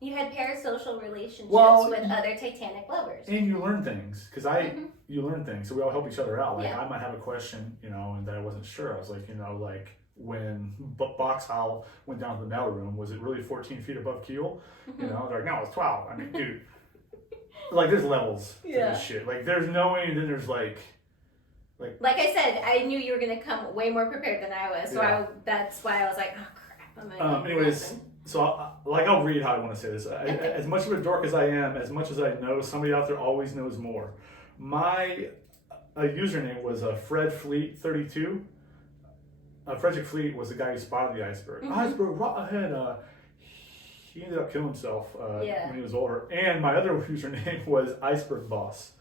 You had parasocial relationships with other Titanic lovers. And you learn things, because you learn things, so we all help each other out. I might have a question, and that I wasn't sure. I was like, when Boxhall went down to the mailroom. Was it really 14 feet above keel? You know, they're like, no, it's 12. I mean, dude, like there's levels to this shit. Like there's knowing, then there's like I said, I knew you were gonna come way more prepared than I was, so that's why I was like, oh crap. Anyways, so I'll read how I want to say this. As much of a dork as I am, as much as I know, somebody out there always knows more. My username was Fred Fleet 32. Frederick Fleet was the guy who spotted the iceberg. Iceberg right ahead. He ended up killing himself when he was older. And my other username was Iceberg Boss.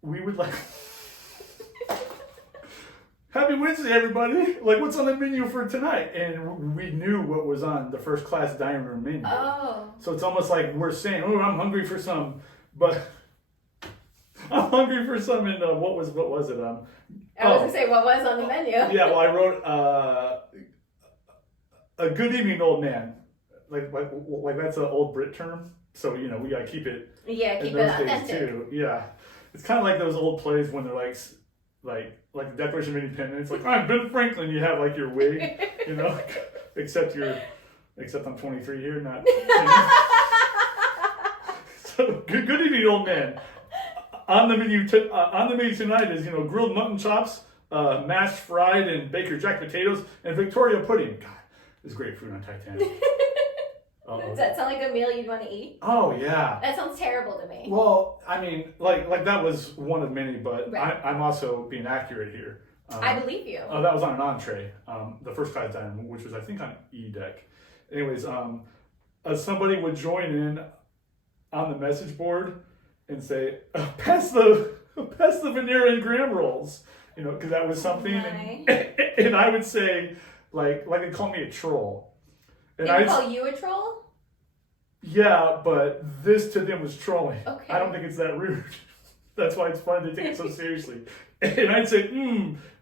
We would Happy Wednesday, everybody! Like, what's on the menu for tonight? And we knew what was on the first class dining room menu. Oh. So it's almost like we're saying, "Oh, I'm hungry for some," but I'm hungry for some. And what was it? I was gonna say what was on the menu. Yeah, well, I wrote a good evening, old man. Like that's an old Brit term. So we gotta keep it. Yeah, keep it authentic too. Yeah, it's kind of like those old plays when they're like the Declaration of Independence. Like, I'm Ben Franklin. You have like your wig, except I'm 23 here, not. So good evening, old man. On the menu tonight is grilled mutton chops, mashed fried and Baker Jack potatoes, and Victoria pudding. God, there's great food on Titanic. Does that sound like a meal you'd want to eat? Oh yeah. That sounds terrible to me. Well, I mean, like that was one of many, but right. I'm also being accurate here. I believe you. Oh, that was on an entree, the first class dining, which was I think on E deck. Anyways, somebody would join in on the message board and say, pass the Venera and Graham rolls, because that was something. And I would say, like they call me a troll. And they call you a troll? Yeah, but this to them was trolling. Okay. I don't think it's that rude. That's why it's fun to take it so seriously. And I'd say,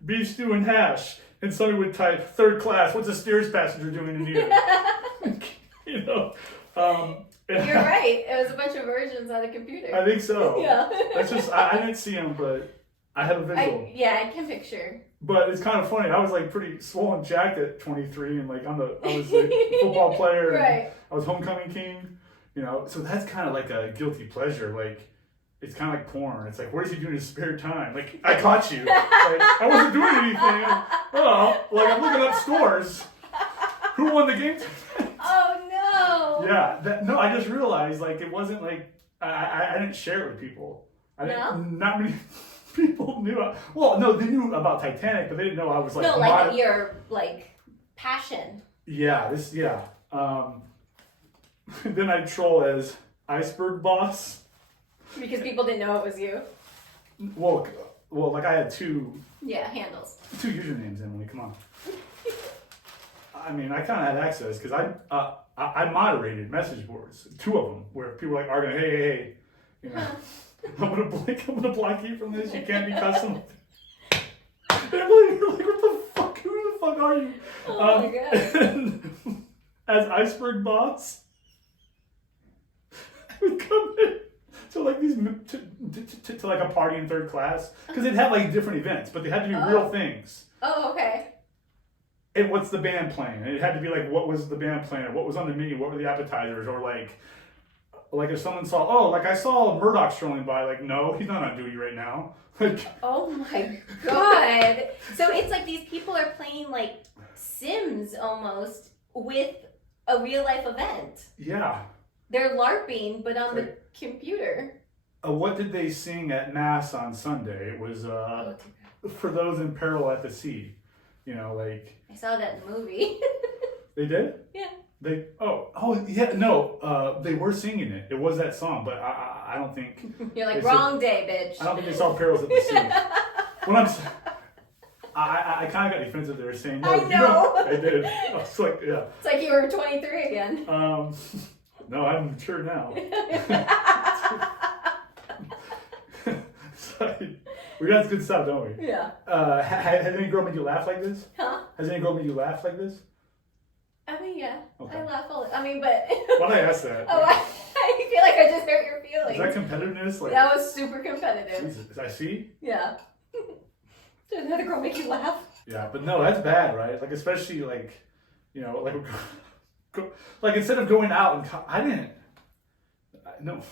beef stew and hash. And somebody would type, third class, what's a steerage passenger doing in here? You're right. It was a bunch of versions on a computer. I think so. Yeah. That's just, I didn't see them, but I have a visual. I can picture. But it's kind of funny. I was like pretty swollen jacked at 23, and I was a football player. Right. I was homecoming king. So that's kind of like a guilty pleasure. Like, it's kind of like porn. It's like, what is he doing in his spare time? Like, I caught you. I wasn't doing anything. I'm looking up scores. Who won the game? Oh no. Yeah. I just realized it wasn't like I didn't share it with people. Not many people knew. They knew about Titanic, but they didn't know I was your passion. Yeah. Then I'd troll as Iceberg Boss. Because people didn't know it was you. Well, I had two. Yeah, handles. Two usernames, Emily. Come on. I mean, I kind of had access because I moderated message boards, two of them, where people are going, hey, I'm gonna block you from this. You can't be custom. Emily, you're like, what the fuck? Who the fuck are you? Oh my god. As Iceberg Boss, I would come in to a party in third class because they'd have different events, but they had to be real things. Oh, okay. And what's the band playing? And it had to be what was the band playing? Or what was on the menu? What were the appetizers? Or if someone saw, I saw Murdoch strolling by, no, he's not on duty right now. Oh my god. So it's like these people are playing Sims almost with a real life event. Yeah. They're LARPing, but on the computer. What did they sing at Mass on Sunday? It was For Those in Peril at the Sea. I saw that in the movie. They did? Yeah. They were singing it. It was that song, but I don't think. You're like, wrong day, bitch. I don't think they saw Perils at the Sea. I kind of got defensive there, saying no. I know. I did. I was like, yeah. It's like you were 23 again. No, I'm mature now. We got good stuff, don't we? Yeah. Has any girl made you laugh like this? Huh? Has any girl made you laugh like this? I mean, yeah. Okay. I laugh but... Why'd I ask that? Oh, I feel like I just hurt your feelings. Is that competitiveness? That was super competitive. Jesus, I see? Yeah. Did another girl make you laugh? Yeah, but no, that's bad, right? Like, especially, like, you know, like, like instead of going out and I didn't. No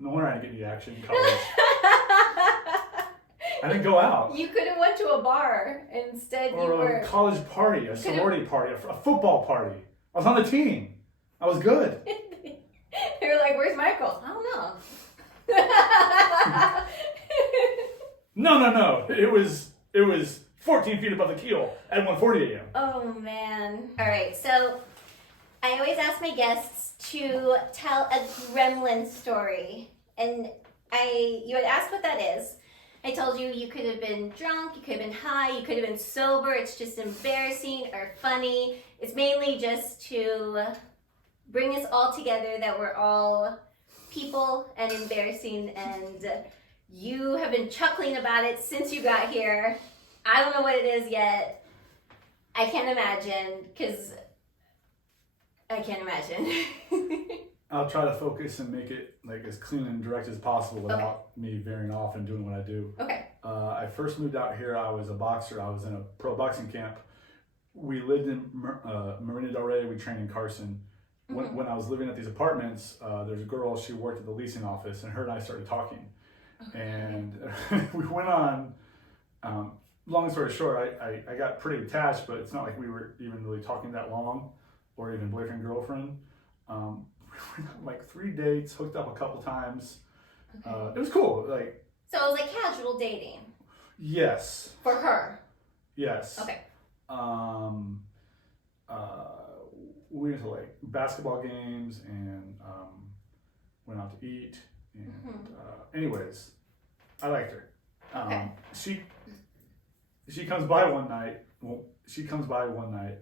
wonder I didn't get any action in college. I didn't go out. You could have went to a bar. Instead, or you were... a college party, a sorority party, a football party. I was on the team. I was good. You're like, where's Michael? I don't know. No. It was 14 feet above the keel at 1:40 a.m. Oh, man. All right, so I always ask my guests to tell a gremlin story. And you had asked what that is. I told you could have been drunk, you could have been high, you could have been sober. It's just embarrassing or funny. It's mainly just to bring us all together that we're all people and embarrassing, and you have been chuckling about it since you got here. I don't know what it is yet. I can't imagine, because I can't imagine. I'll try to focus and make it like as clean and direct as possible without me veering off and doing what I do. Okay. I first moved out here. I was a boxer. I was in a pro boxing camp. We lived in Marina Del Rey. We trained in Carson. When I was living at these apartments, there's a girl. She worked at the leasing office, and her and I started talking. Okay. And we went on. Long story short, I got pretty attached, but it's not like we were even really talking that long, or even boyfriend girlfriend. We went on like 3 dates, hooked up a couple times. Okay. It was cool. Like, so it was like casual dating. Yes. For her. Yes. Okay. We went to like basketball games and went out to eat. And anyways, I liked her. Okay. She comes by one night. Well, she comes by one night,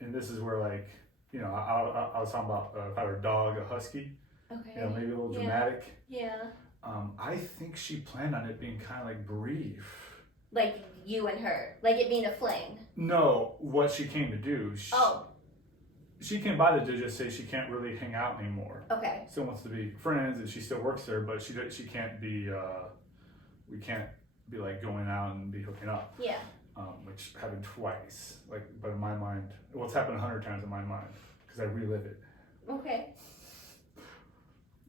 and this is where like. You know, I was talking about if I were a dog, a husky. Okay. You know, maybe a little dramatic. Yeah. I think she planned on it being kind of like brief. Like you and her, like it being a fling. No, what she came to do. She came by to just say she can't really hang out anymore. Okay. Still wants to be friends, and she still works there, but she can't be. We can't be like going out and be hooking up. Yeah. Which happened twice. Like, but in my mind, well, it's happened 100 times in my mind because I relive it. Okay.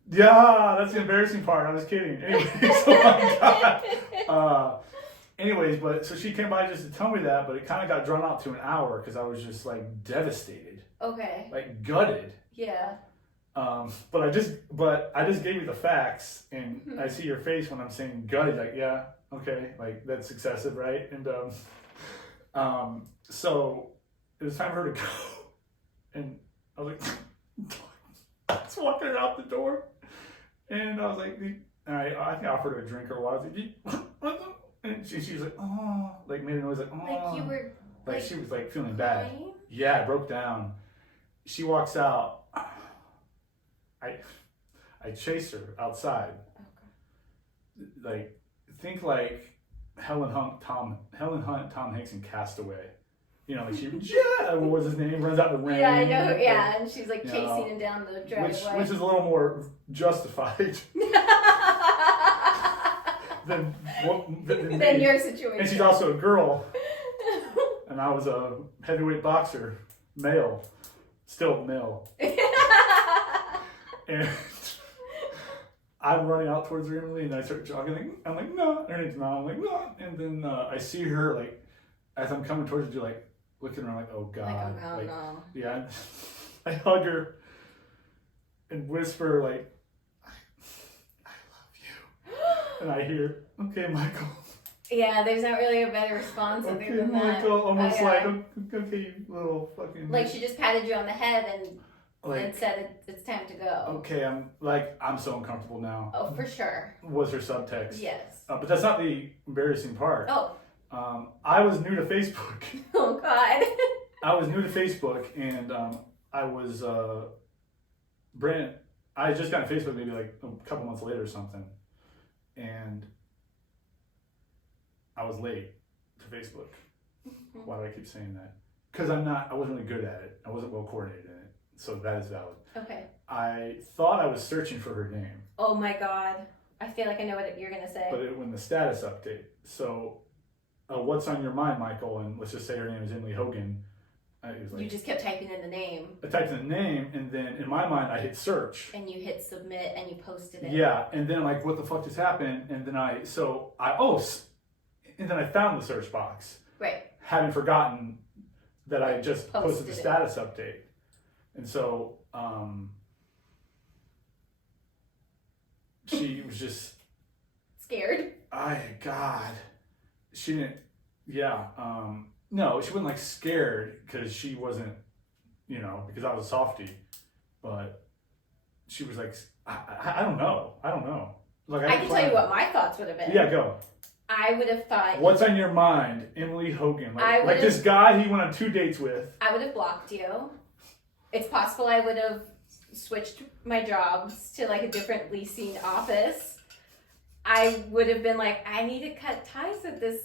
Yeah, that's the embarrassing part. I was kidding. Anyways, oh my God. Anyways, but so she came by just to tell me that, but it kind of got drawn out to an hour because I was just like devastated. Okay. Like gutted. Yeah. But I just gave you the facts, and I see your face when I'm saying gutted. Like, yeah, okay, like that's excessive, right? And so it was time for her to go, and I was like, I was walking her out the door, and I was like, I think I offered her a drink or what. I was like, and she was like, oh, like made a noise like, oh, like you were, like she was like feeling bad. Yeah, I broke down. She walks out. I chase her outside. Okay. Like, think like Helen Hunt, Tom Hanks in Castaway. You know, like she, what was his name? Runs out the rain. Yeah, I know. Yeah, and she's like chasing him down the driveway. Which is a little more justified than your situation. And she's also a girl, and I was a heavyweight boxer, male, still male. And I'm running out towards her, Emily, and I start jogging. I'm like, no. Her name's Mom. I'm like, no. And then I see her, like, as I'm coming towards her, like, looking around, like, oh, God. Like, oh, God, like, no. Yeah. I hug her and whisper, like, I love you. And I hear, okay, Michael. Yeah, there's not really a better response other than Michael, that. almost like, okay, you little fucking... Like, she just patted you on the head and... Like, said it's time to go. Okay, I'm so uncomfortable now. Oh, for sure. Was her subtext. Yes. But that's not the embarrassing part. Oh. I was new to Facebook. Oh, God. I was new to Facebook, and I was I had just got on Facebook maybe like a couple months later or something. And I was late to Facebook. Mm-hmm. Why do I keep saying that? Because I wasn't really good at it. I wasn't well coordinated in it. So that is valid. Okay. I thought I was searching for her name. Oh my God. I feel like I know what you're going to say. But when the status update. So what's on your mind, Michael? And let's just say her name is Emily Hogan. It was like, you just kept typing in the name. I typed in the name, and then in my mind, I hit search. And you hit submit, and you posted it. Yeah, and then I'm like, what the fuck just happened? And then and then I found the search box. Right. Having forgotten that I just posted the it. status update. And so she was just scared. She didn't. Yeah. No, she wasn't like scared because she wasn't, because I was a softie, but she was like, I don't know. Like I can tell you what my thoughts would have been. Yeah, go. I would have thought. What's on your mind, Emily Hogan? Like this guy he went on 2 dates with. I would have blocked you. It's possible I would have switched my jobs to like a different leasing office. I would have been like, I need to cut ties with this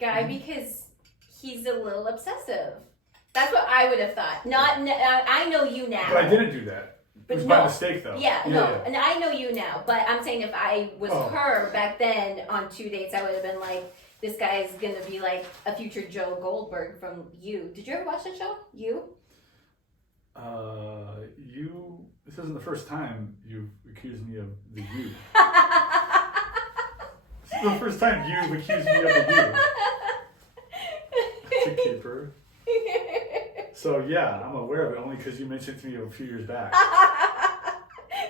guy because he's a little obsessive. That's what I would have thought. I know you now. But I didn't do that. It was by mistake, though. Yeah, and I know you now. But I'm saying if I was her back then on 2 dates, I would have been like, this guy's gonna be like a future Joe Goldberg from You. Did you ever watch that show? You? This isn't the first time you've accused me of the You. This is the first time you've accused me of the You. It's a keeper. So yeah, I'm aware of it only because you mentioned it to me a few years back.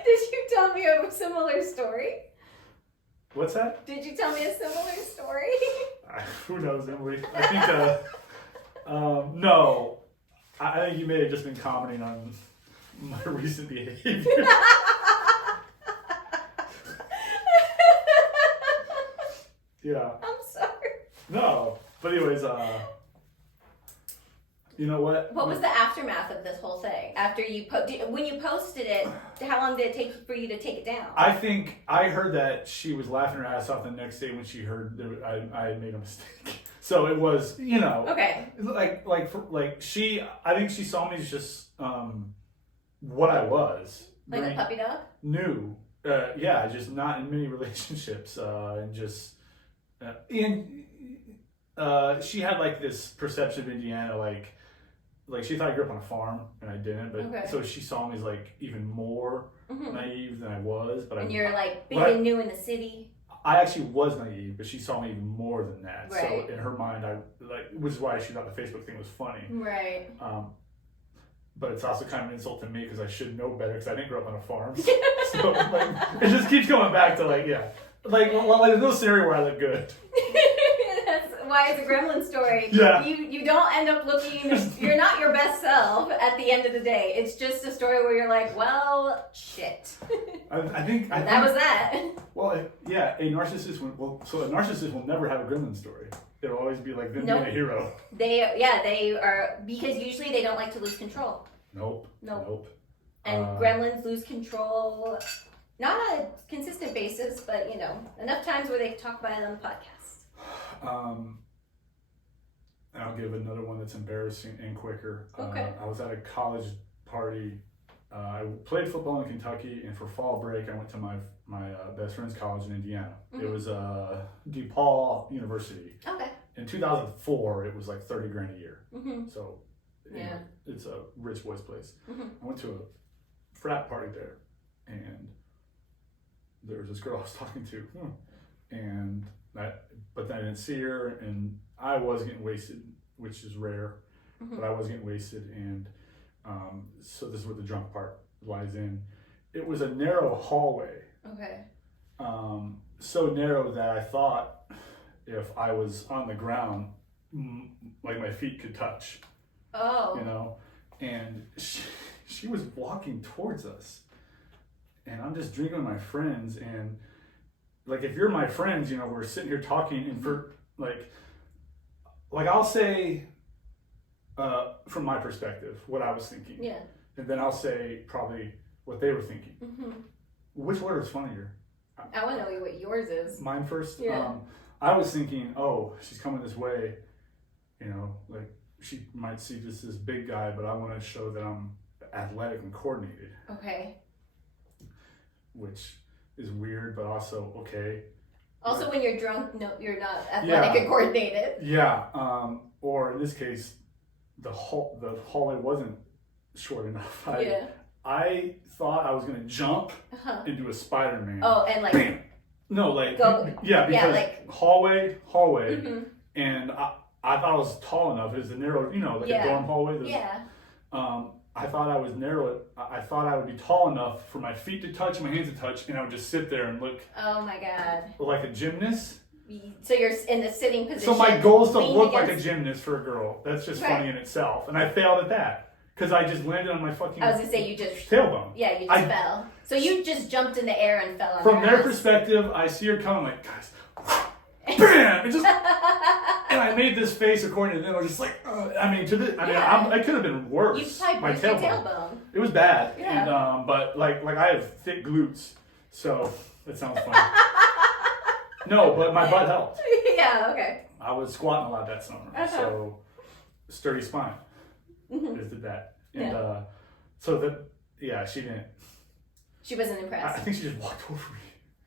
Did you tell me a similar story? What's that? Did you tell me a similar story? Who knows, Emily? I think, no. I think you may have just been commenting on my recent behavior. Yeah. I'm sorry. No. But anyways, you know what? What was the aftermath of this whole thing? After you when you posted it, how long did it take for you to take it down? I think I heard that she was laughing her ass off the next day when she heard that I had made a mistake. So it was, Okay. I think she saw me as just what I was. Like a puppy dog? New. Yeah, just not in many relationships. And just, she had like this perception of Indiana, like she thought I grew up on a farm and I didn't, but so she saw me as like even more naive than I was. But you're like being new in the city. I actually was naive, but she saw me even more than that. Right. So in her mind, which is why she thought the Facebook thing was funny. Right. But it's also kind of an insult to me because I should know better because I didn't grow up on a farm. So it just keeps going back to there's no scenario where I look good. That's why it's a Gremlin story. Yeah. You don't end up looking. You're not your best self at the end of the day. It's just a story where you're like, well, shit. I think that was that. Well, a narcissist will never have a Gremlin story. It'll always be like them being a hero. They are, because usually they don't like to lose control. Nope. And gremlins lose control, not on a consistent basis, but enough times where they talk about it on the podcast. I'll give another one that's embarrassing and quicker. Okay. I was at a college party. I played football in Kentucky, and for fall break, I went to my best friend's college in Indiana. Mm-hmm. It was DePaul University. Okay. In 2004, it was like $30,000 a year. Mm-hmm. So, it's a rich boy's place. Mm-hmm. I went to a frat party there, and there was this girl I was talking to, but then I didn't see her, and I was getting wasted, which is rare, but I was getting wasted, and so this is where the drunk part lies in. It was a narrow hallway. Okay. So narrow that I thought if I was on the ground, like my feet could touch. Oh. And she was walking towards us, and I'm just drinking with my friends, and like if you're my friends, we're sitting here talking, and for like I'll say from my perspective what I was thinking, and then I'll say probably what they were thinking. Mm-hmm. Which order is funnier? I want to know what yours is. Mine first. Yeah. I was thinking, oh, she's coming this way, like she might see just this big guy, but I want to show that I'm athletic and coordinated. Okay. Which is weird, but also okay. Also, when you're drunk, no, you're not athletic and coordinated. Yeah. Or in this case, the hallway wasn't short enough. I thought I was gonna jump and do a Spider-Man. Oh, and like bam. No, like go. Because like hallway, and I thought I was tall enough. It was a narrow, like a dorm hallway. I thought I was narrow. I thought I would be tall enough for my feet to touch, my hands to touch, and I would just sit there and look. Oh my God. Like a gymnast. So you're in the sitting position. So my goal is to look like a gymnast for a girl. That's just funny in itself, and I failed at that because I just landed on my fucking. I was gonna say you just tailbone. Yeah, you just fell. So you just jumped in the air and fell on. From their perspective, I see her coming, like, guys, bam, and I made this face according to them. I was just like, I could have been worse. You probably bruised your tailbone. It was bad, yeah. And but like I have thick glutes, so that sounds funny. No, but my butt helped. Yeah, okay. I was squatting a lot that summer, so sturdy spine. Just did that, and she didn't. She wasn't impressed. I think she just walked over me.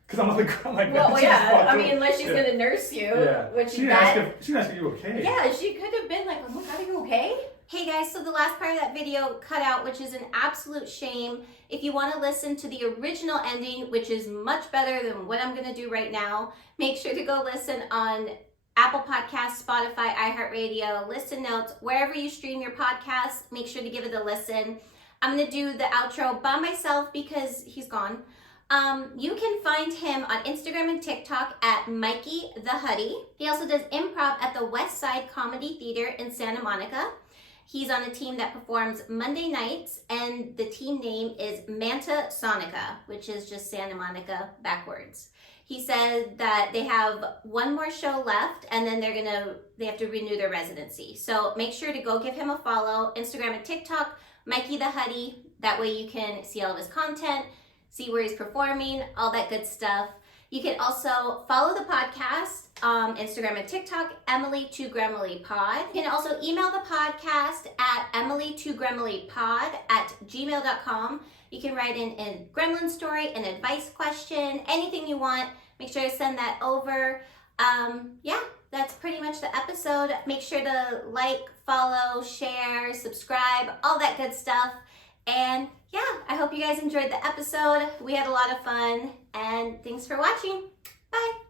Because I'm on the ground like that. Well, yeah. I mean, unless she's going to nurse you. Yeah. Which she didn't ask if you okay. Yeah, she could have been like, oh my God, are you okay? Hey guys, so the last part of that video cut out, which is an absolute shame. If you want to listen to the original ending, which is much better than what I'm going to do right now, make sure to go listen on Apple Podcasts, Spotify, iHeartRadio, Listen Notes, wherever you stream your podcasts, make sure to give it a listen. I'm going to do the outro by myself because he's gone. You can find him on Instagram and TikTok at Mikey the Huddy. He also does improv at the West Side Comedy Theater in Santa Monica. He's on a team that performs Monday nights, and the team name is Manta Sonica, which is just Santa Monica backwards. He said that they have one more show left, and then they have to renew their residency. So make sure to go give him a follow, Instagram and TikTok, Mikey the Huddy. That way you can see all of his content, see where he's performing, all that good stuff. You can also follow the podcast, Instagram and TikTok, Emily2GremliPod. You can also email the podcast at Emily2GremliPod@gmail.com. You can write in a Gremlin story, an advice question, anything you want. Make sure to send that over. That's pretty much the episode. Make sure to like, follow, share, subscribe, all that good stuff. And yeah, I hope you guys enjoyed the episode. We had a lot of fun, and thanks for watching. Bye.